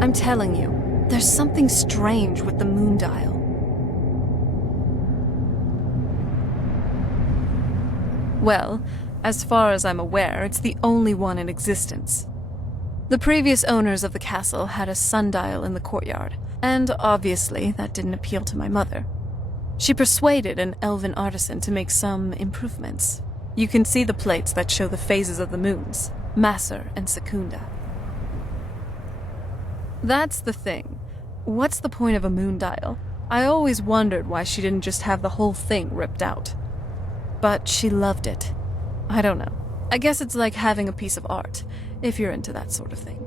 I'm telling you, there's something strange with the moon dial. Well, as far as I'm aware, it's the only one in existence. The previous owners of the castle had a sundial in the courtyard, and obviously that didn't appeal to my mother. She persuaded an elven artisan to make some improvements. You can see the plates that show the phases of the moons, Maser and Secunda. That's the thing. What's the point of a moon dial? I always wondered why she didn't just have the whole thing ripped out. But she loved it. I don't know. I guess it's like having a piece of art, if you're into that sort of thing.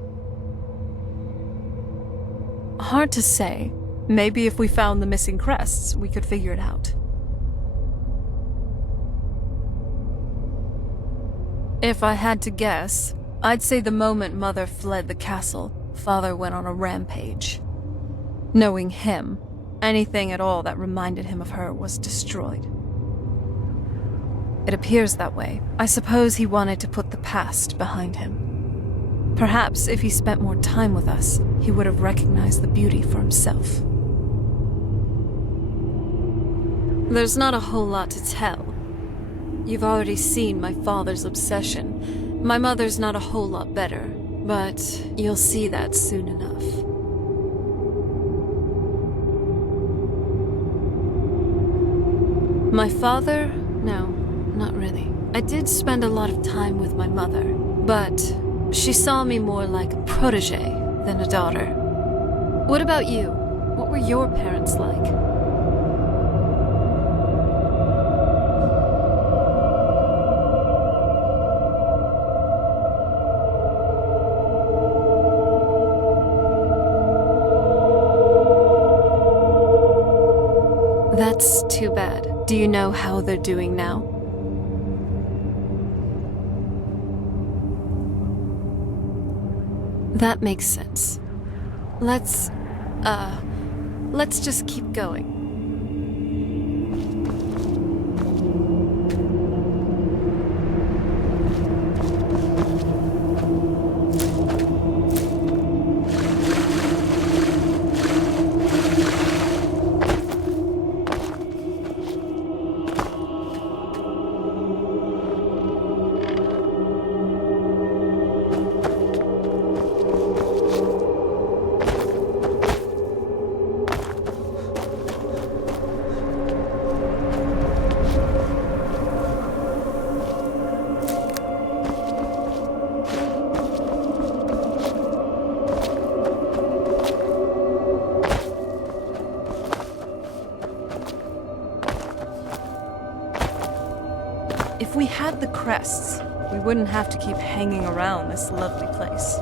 Hard to say. Maybe if we found the missing crests, we could figure it out. If I had to guess, I'd say the moment Mother fled the castle, Father went on a rampage. Knowing him, anything at all that reminded him of her was destroyed. It appears that way. I suppose he wanted to put the past behind him. Perhaps if he spent more time with us, he would have recognized the beauty for himself. There's not a whole lot to tell. You've already seen my father's obsession. My mother's not a whole lot better, but you'll see that soon enough. My father? No, not really. I did spend a lot of time with my mother, but she saw me more like a protege than a daughter. What about you? What were your parents like? That's too bad. Do you know how they're doing now? That makes sense. Let's just keep going. If we had the crests, we wouldn't have to keep hanging around this lovely place.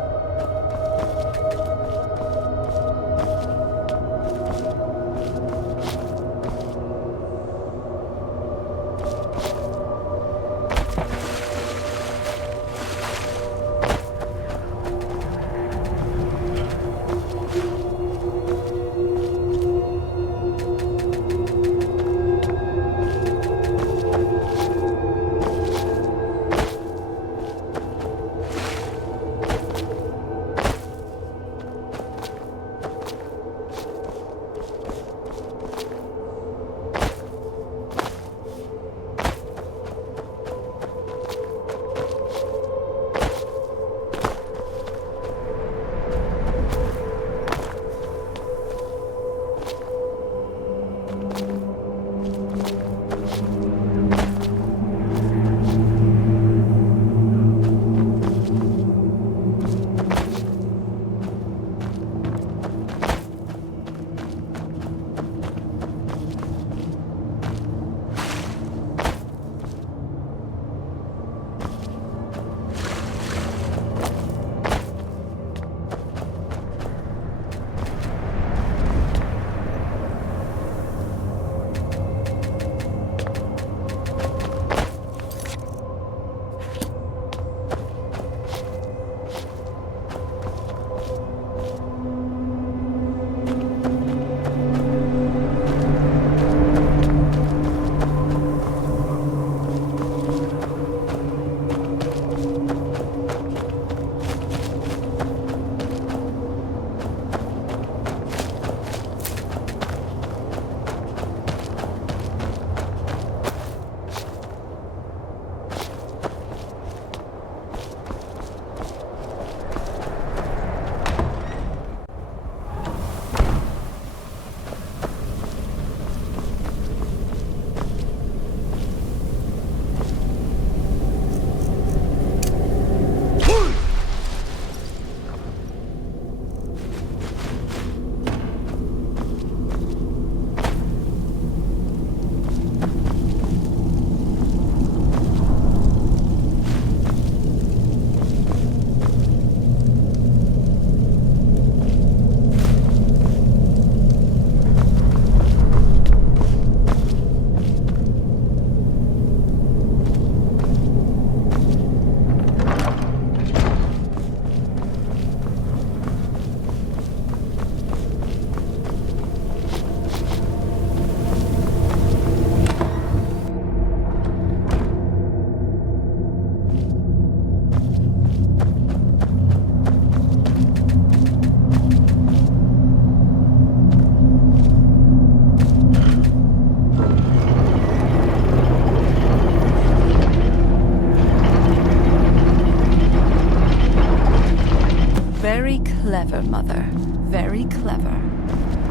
clever, Mother. Very clever.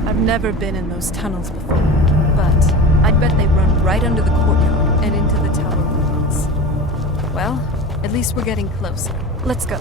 I've never been in those tunnels before, but I'd bet they run right under the courtyard and into the tower ruins. Well, at least we're getting closer. Let's go.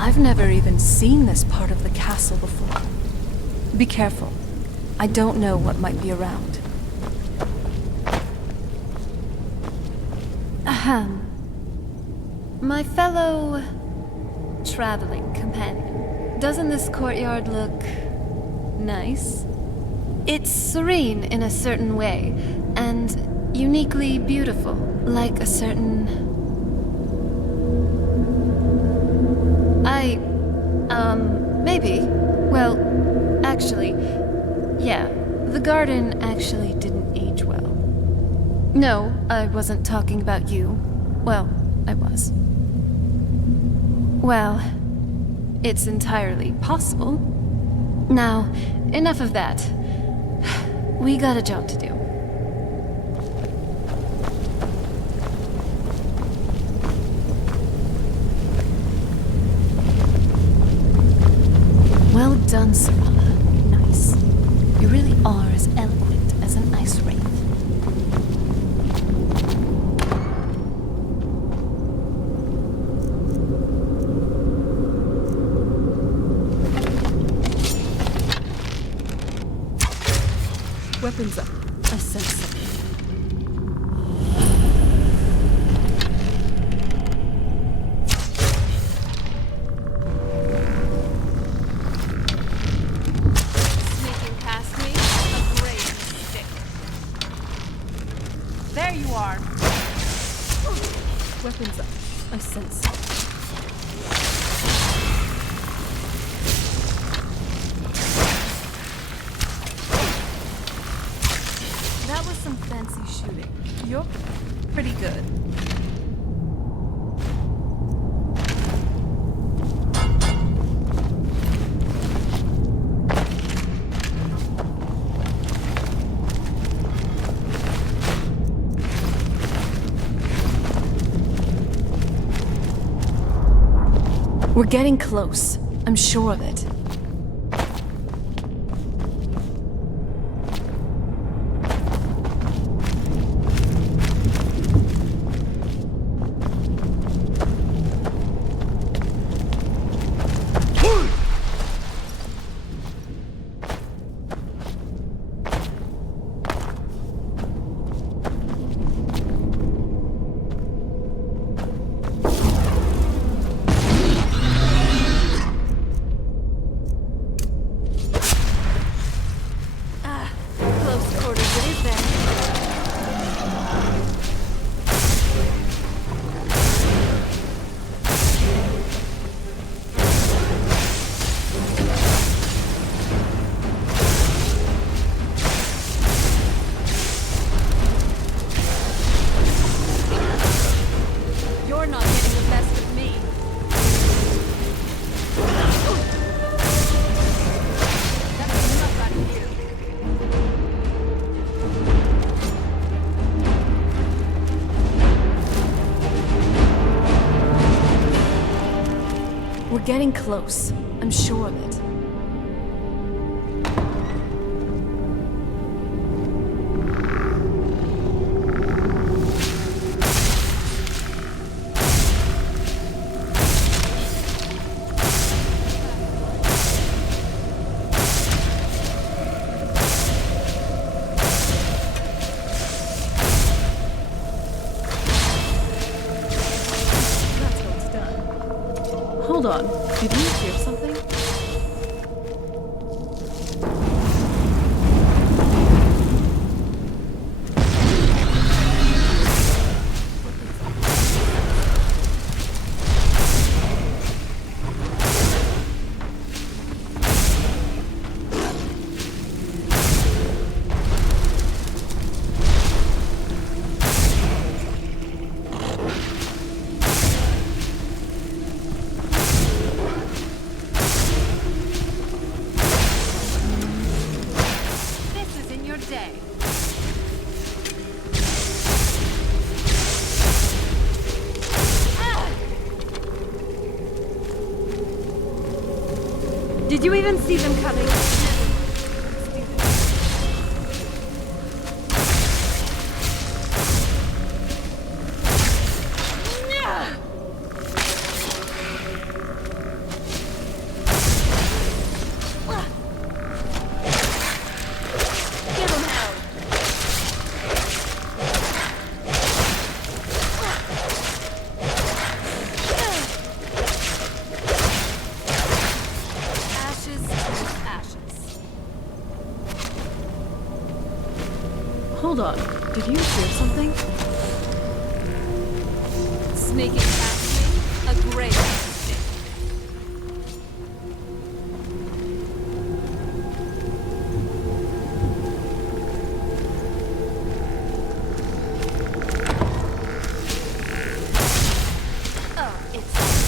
I've never even seen this part of the castle before. Be careful. I don't know what might be around. Ahem. My fellow... traveling companion. Doesn't this courtyard look... nice? It's serene in a certain way, and uniquely beautiful, like a certain... maybe. Well, actually, yeah, the garden actually didn't age well. No, I wasn't talking about you. Well, I was. Well, it's entirely possible. Now, enough of that. We got a job to do. Well done, Serana. Nice. You really are as eloquent as an ice wraith. Weapons up. I sense something. Weapons up. I sense it. That was some fancy shooting. You're pretty good. We're getting close. I'm sure of it. We're getting close. I'm sure of it. Hold on. Did you hear something? Did you even see them coming? Hold on. Did you hear something? Sneaking past me? A great mistake. Oh, it's...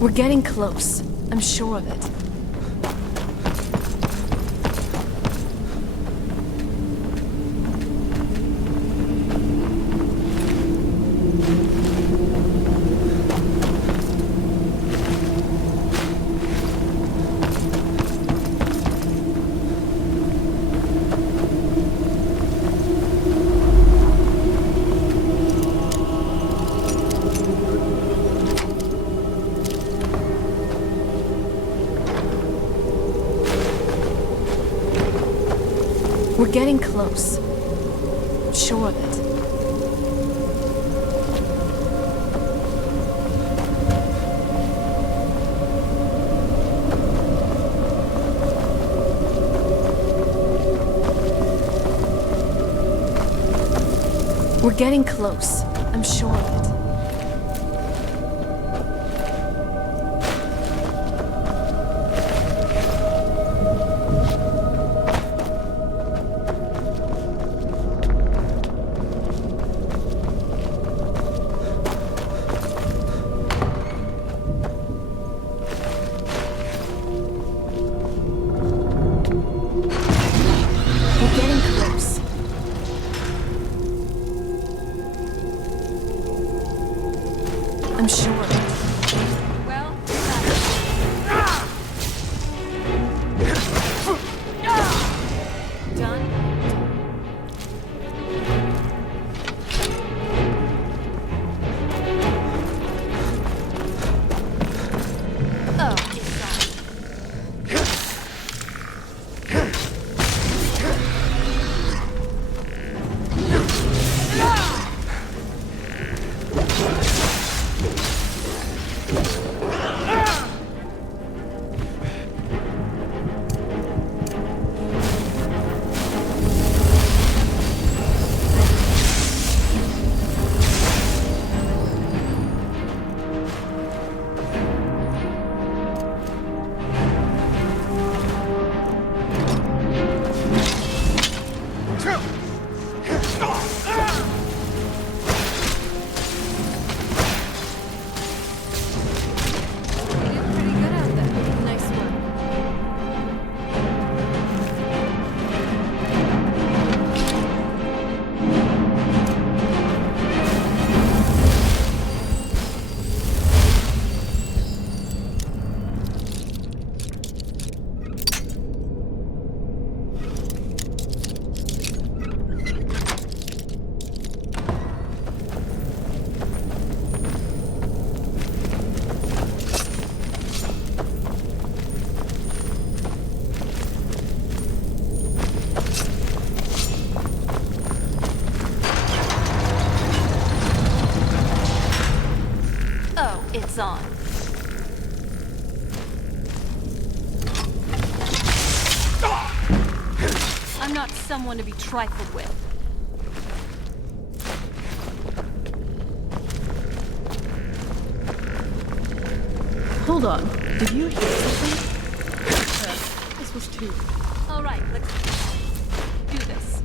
We're getting close. I'm sure of it. We're getting close. I'm sure of it. We're getting close. I'm sure of it. not someone to be trifled with. Hold on. Did you hear something? This was too... All right, let's do this.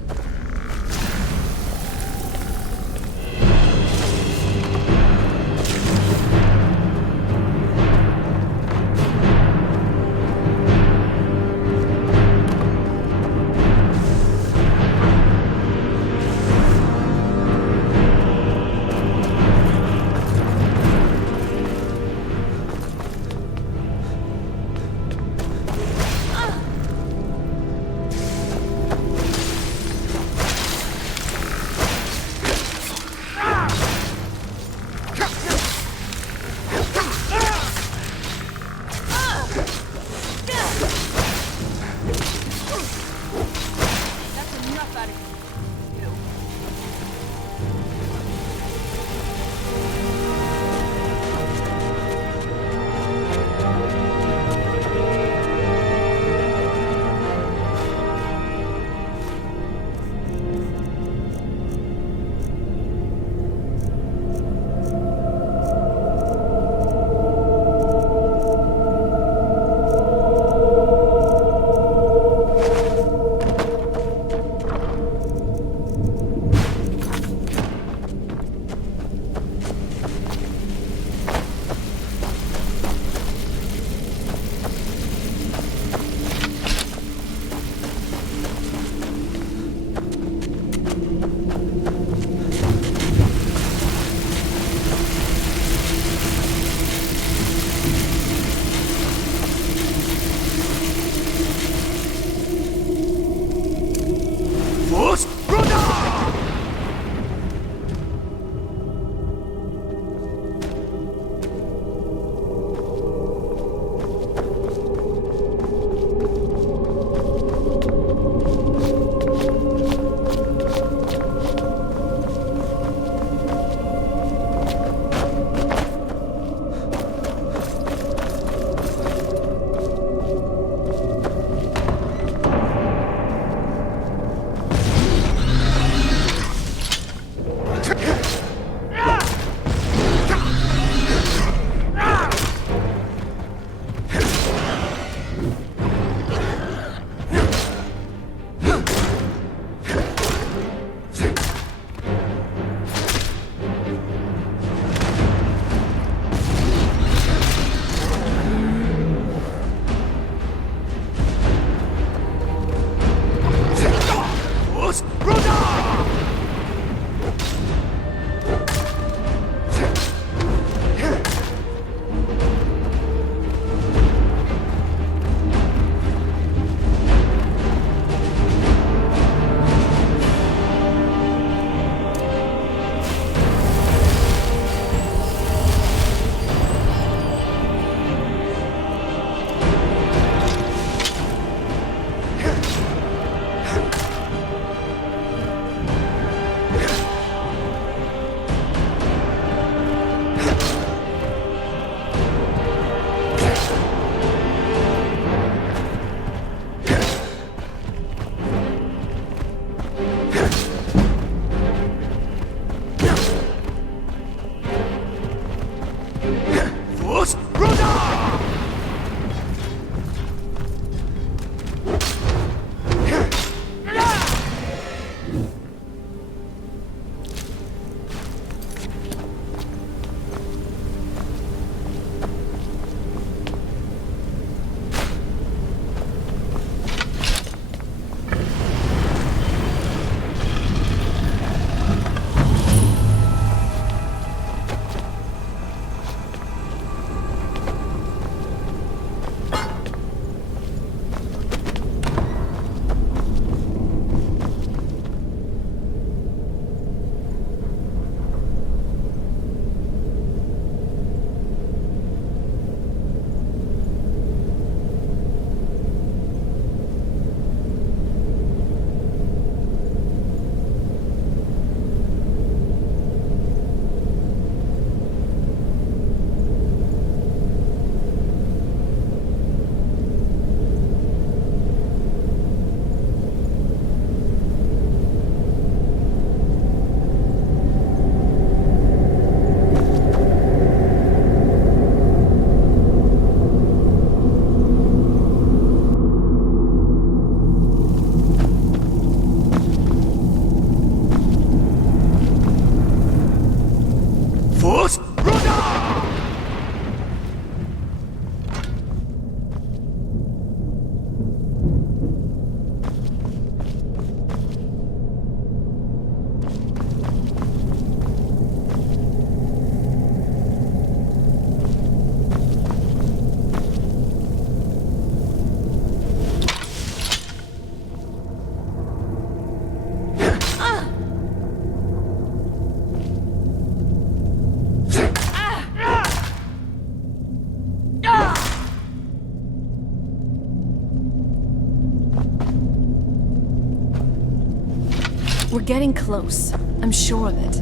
We're getting close. I'm sure of it.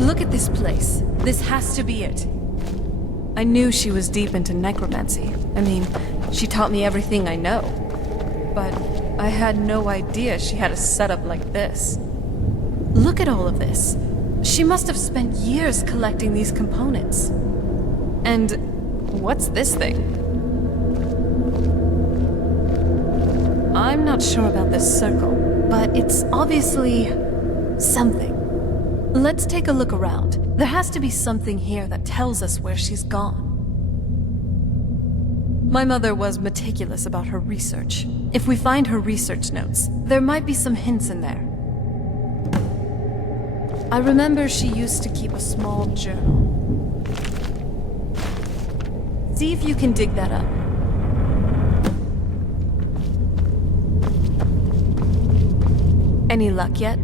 Look at this place. This has to be it. I knew she was deep into necromancy. I mean, she taught me everything I know. But I had no idea she had a setup like this. Look at all of this. She must have spent years collecting these components. And what's this thing? I'm not sure about this circle, but it's obviously something. Let's take a look around. There has to be something here that tells us where she's gone. My mother was meticulous about her research. If we find her research notes, there might be some hints in there. I remember she used to keep a small journal. See if you can dig that up. Any luck yet?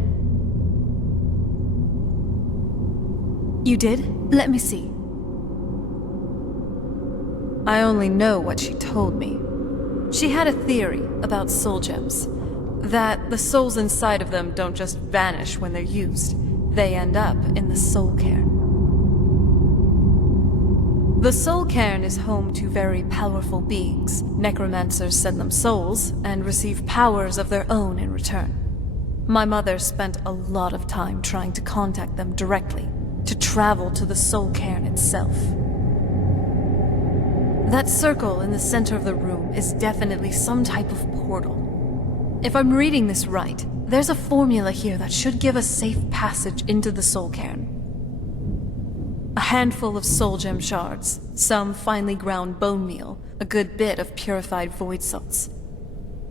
You did? Let me see. I only know what she told me. She had a theory about soul gems. That the souls inside of them don't just vanish when they're used. They end up in the soul cairn. The soul cairn is home to very powerful beings. Necromancers send them souls and receive powers of their own in return. My mother spent a lot of time trying to contact them directly, to travel to the soul cairn itself. That circle in the center of the room is definitely some type of portal. If I'm reading this right, there's a formula here that should give us safe passage into the soul cairn. A handful of soul gem shards, some finely ground bone meal, a good bit of purified void salts.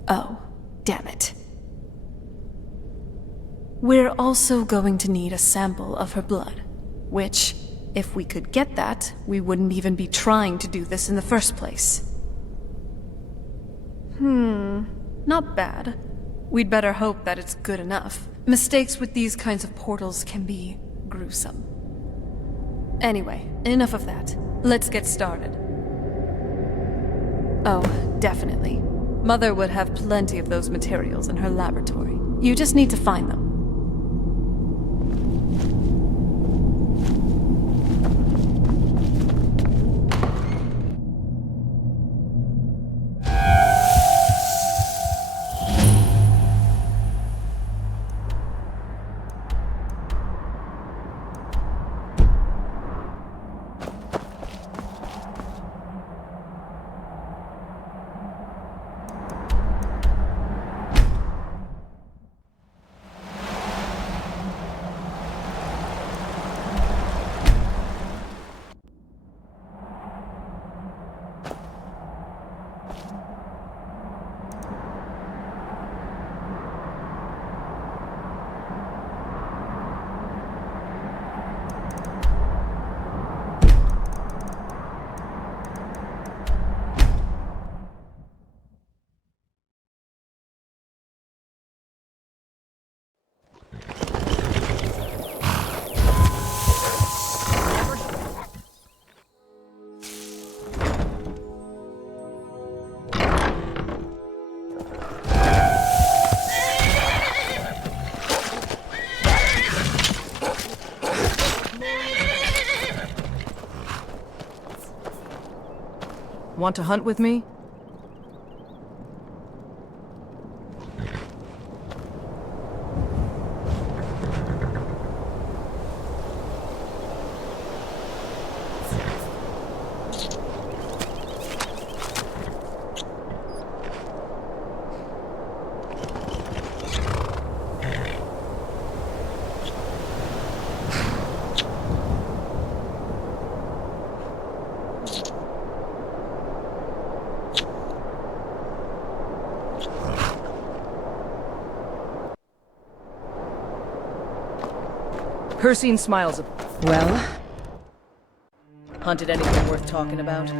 Oh, damn it. We're also going to need a sample of her blood, which, if we could get that, we wouldn't even be trying to do this in the first place. Not bad. We'd better hope that it's good enough. Mistakes with these kinds of portals can be gruesome. Anyway, enough of that. Let's get started. Oh, definitely. Mother would have plenty of those materials in her laboratory. You just need to find them. Want to hunt with me? Hircine smiles. Well? Hunted anything worth talking about?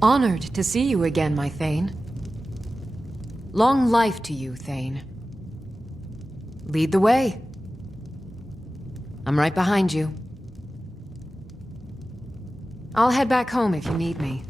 Honored to see you again, my Thane. Long life to you, Thane. Lead the way. I'm right behind you. I'll head back home if you need me.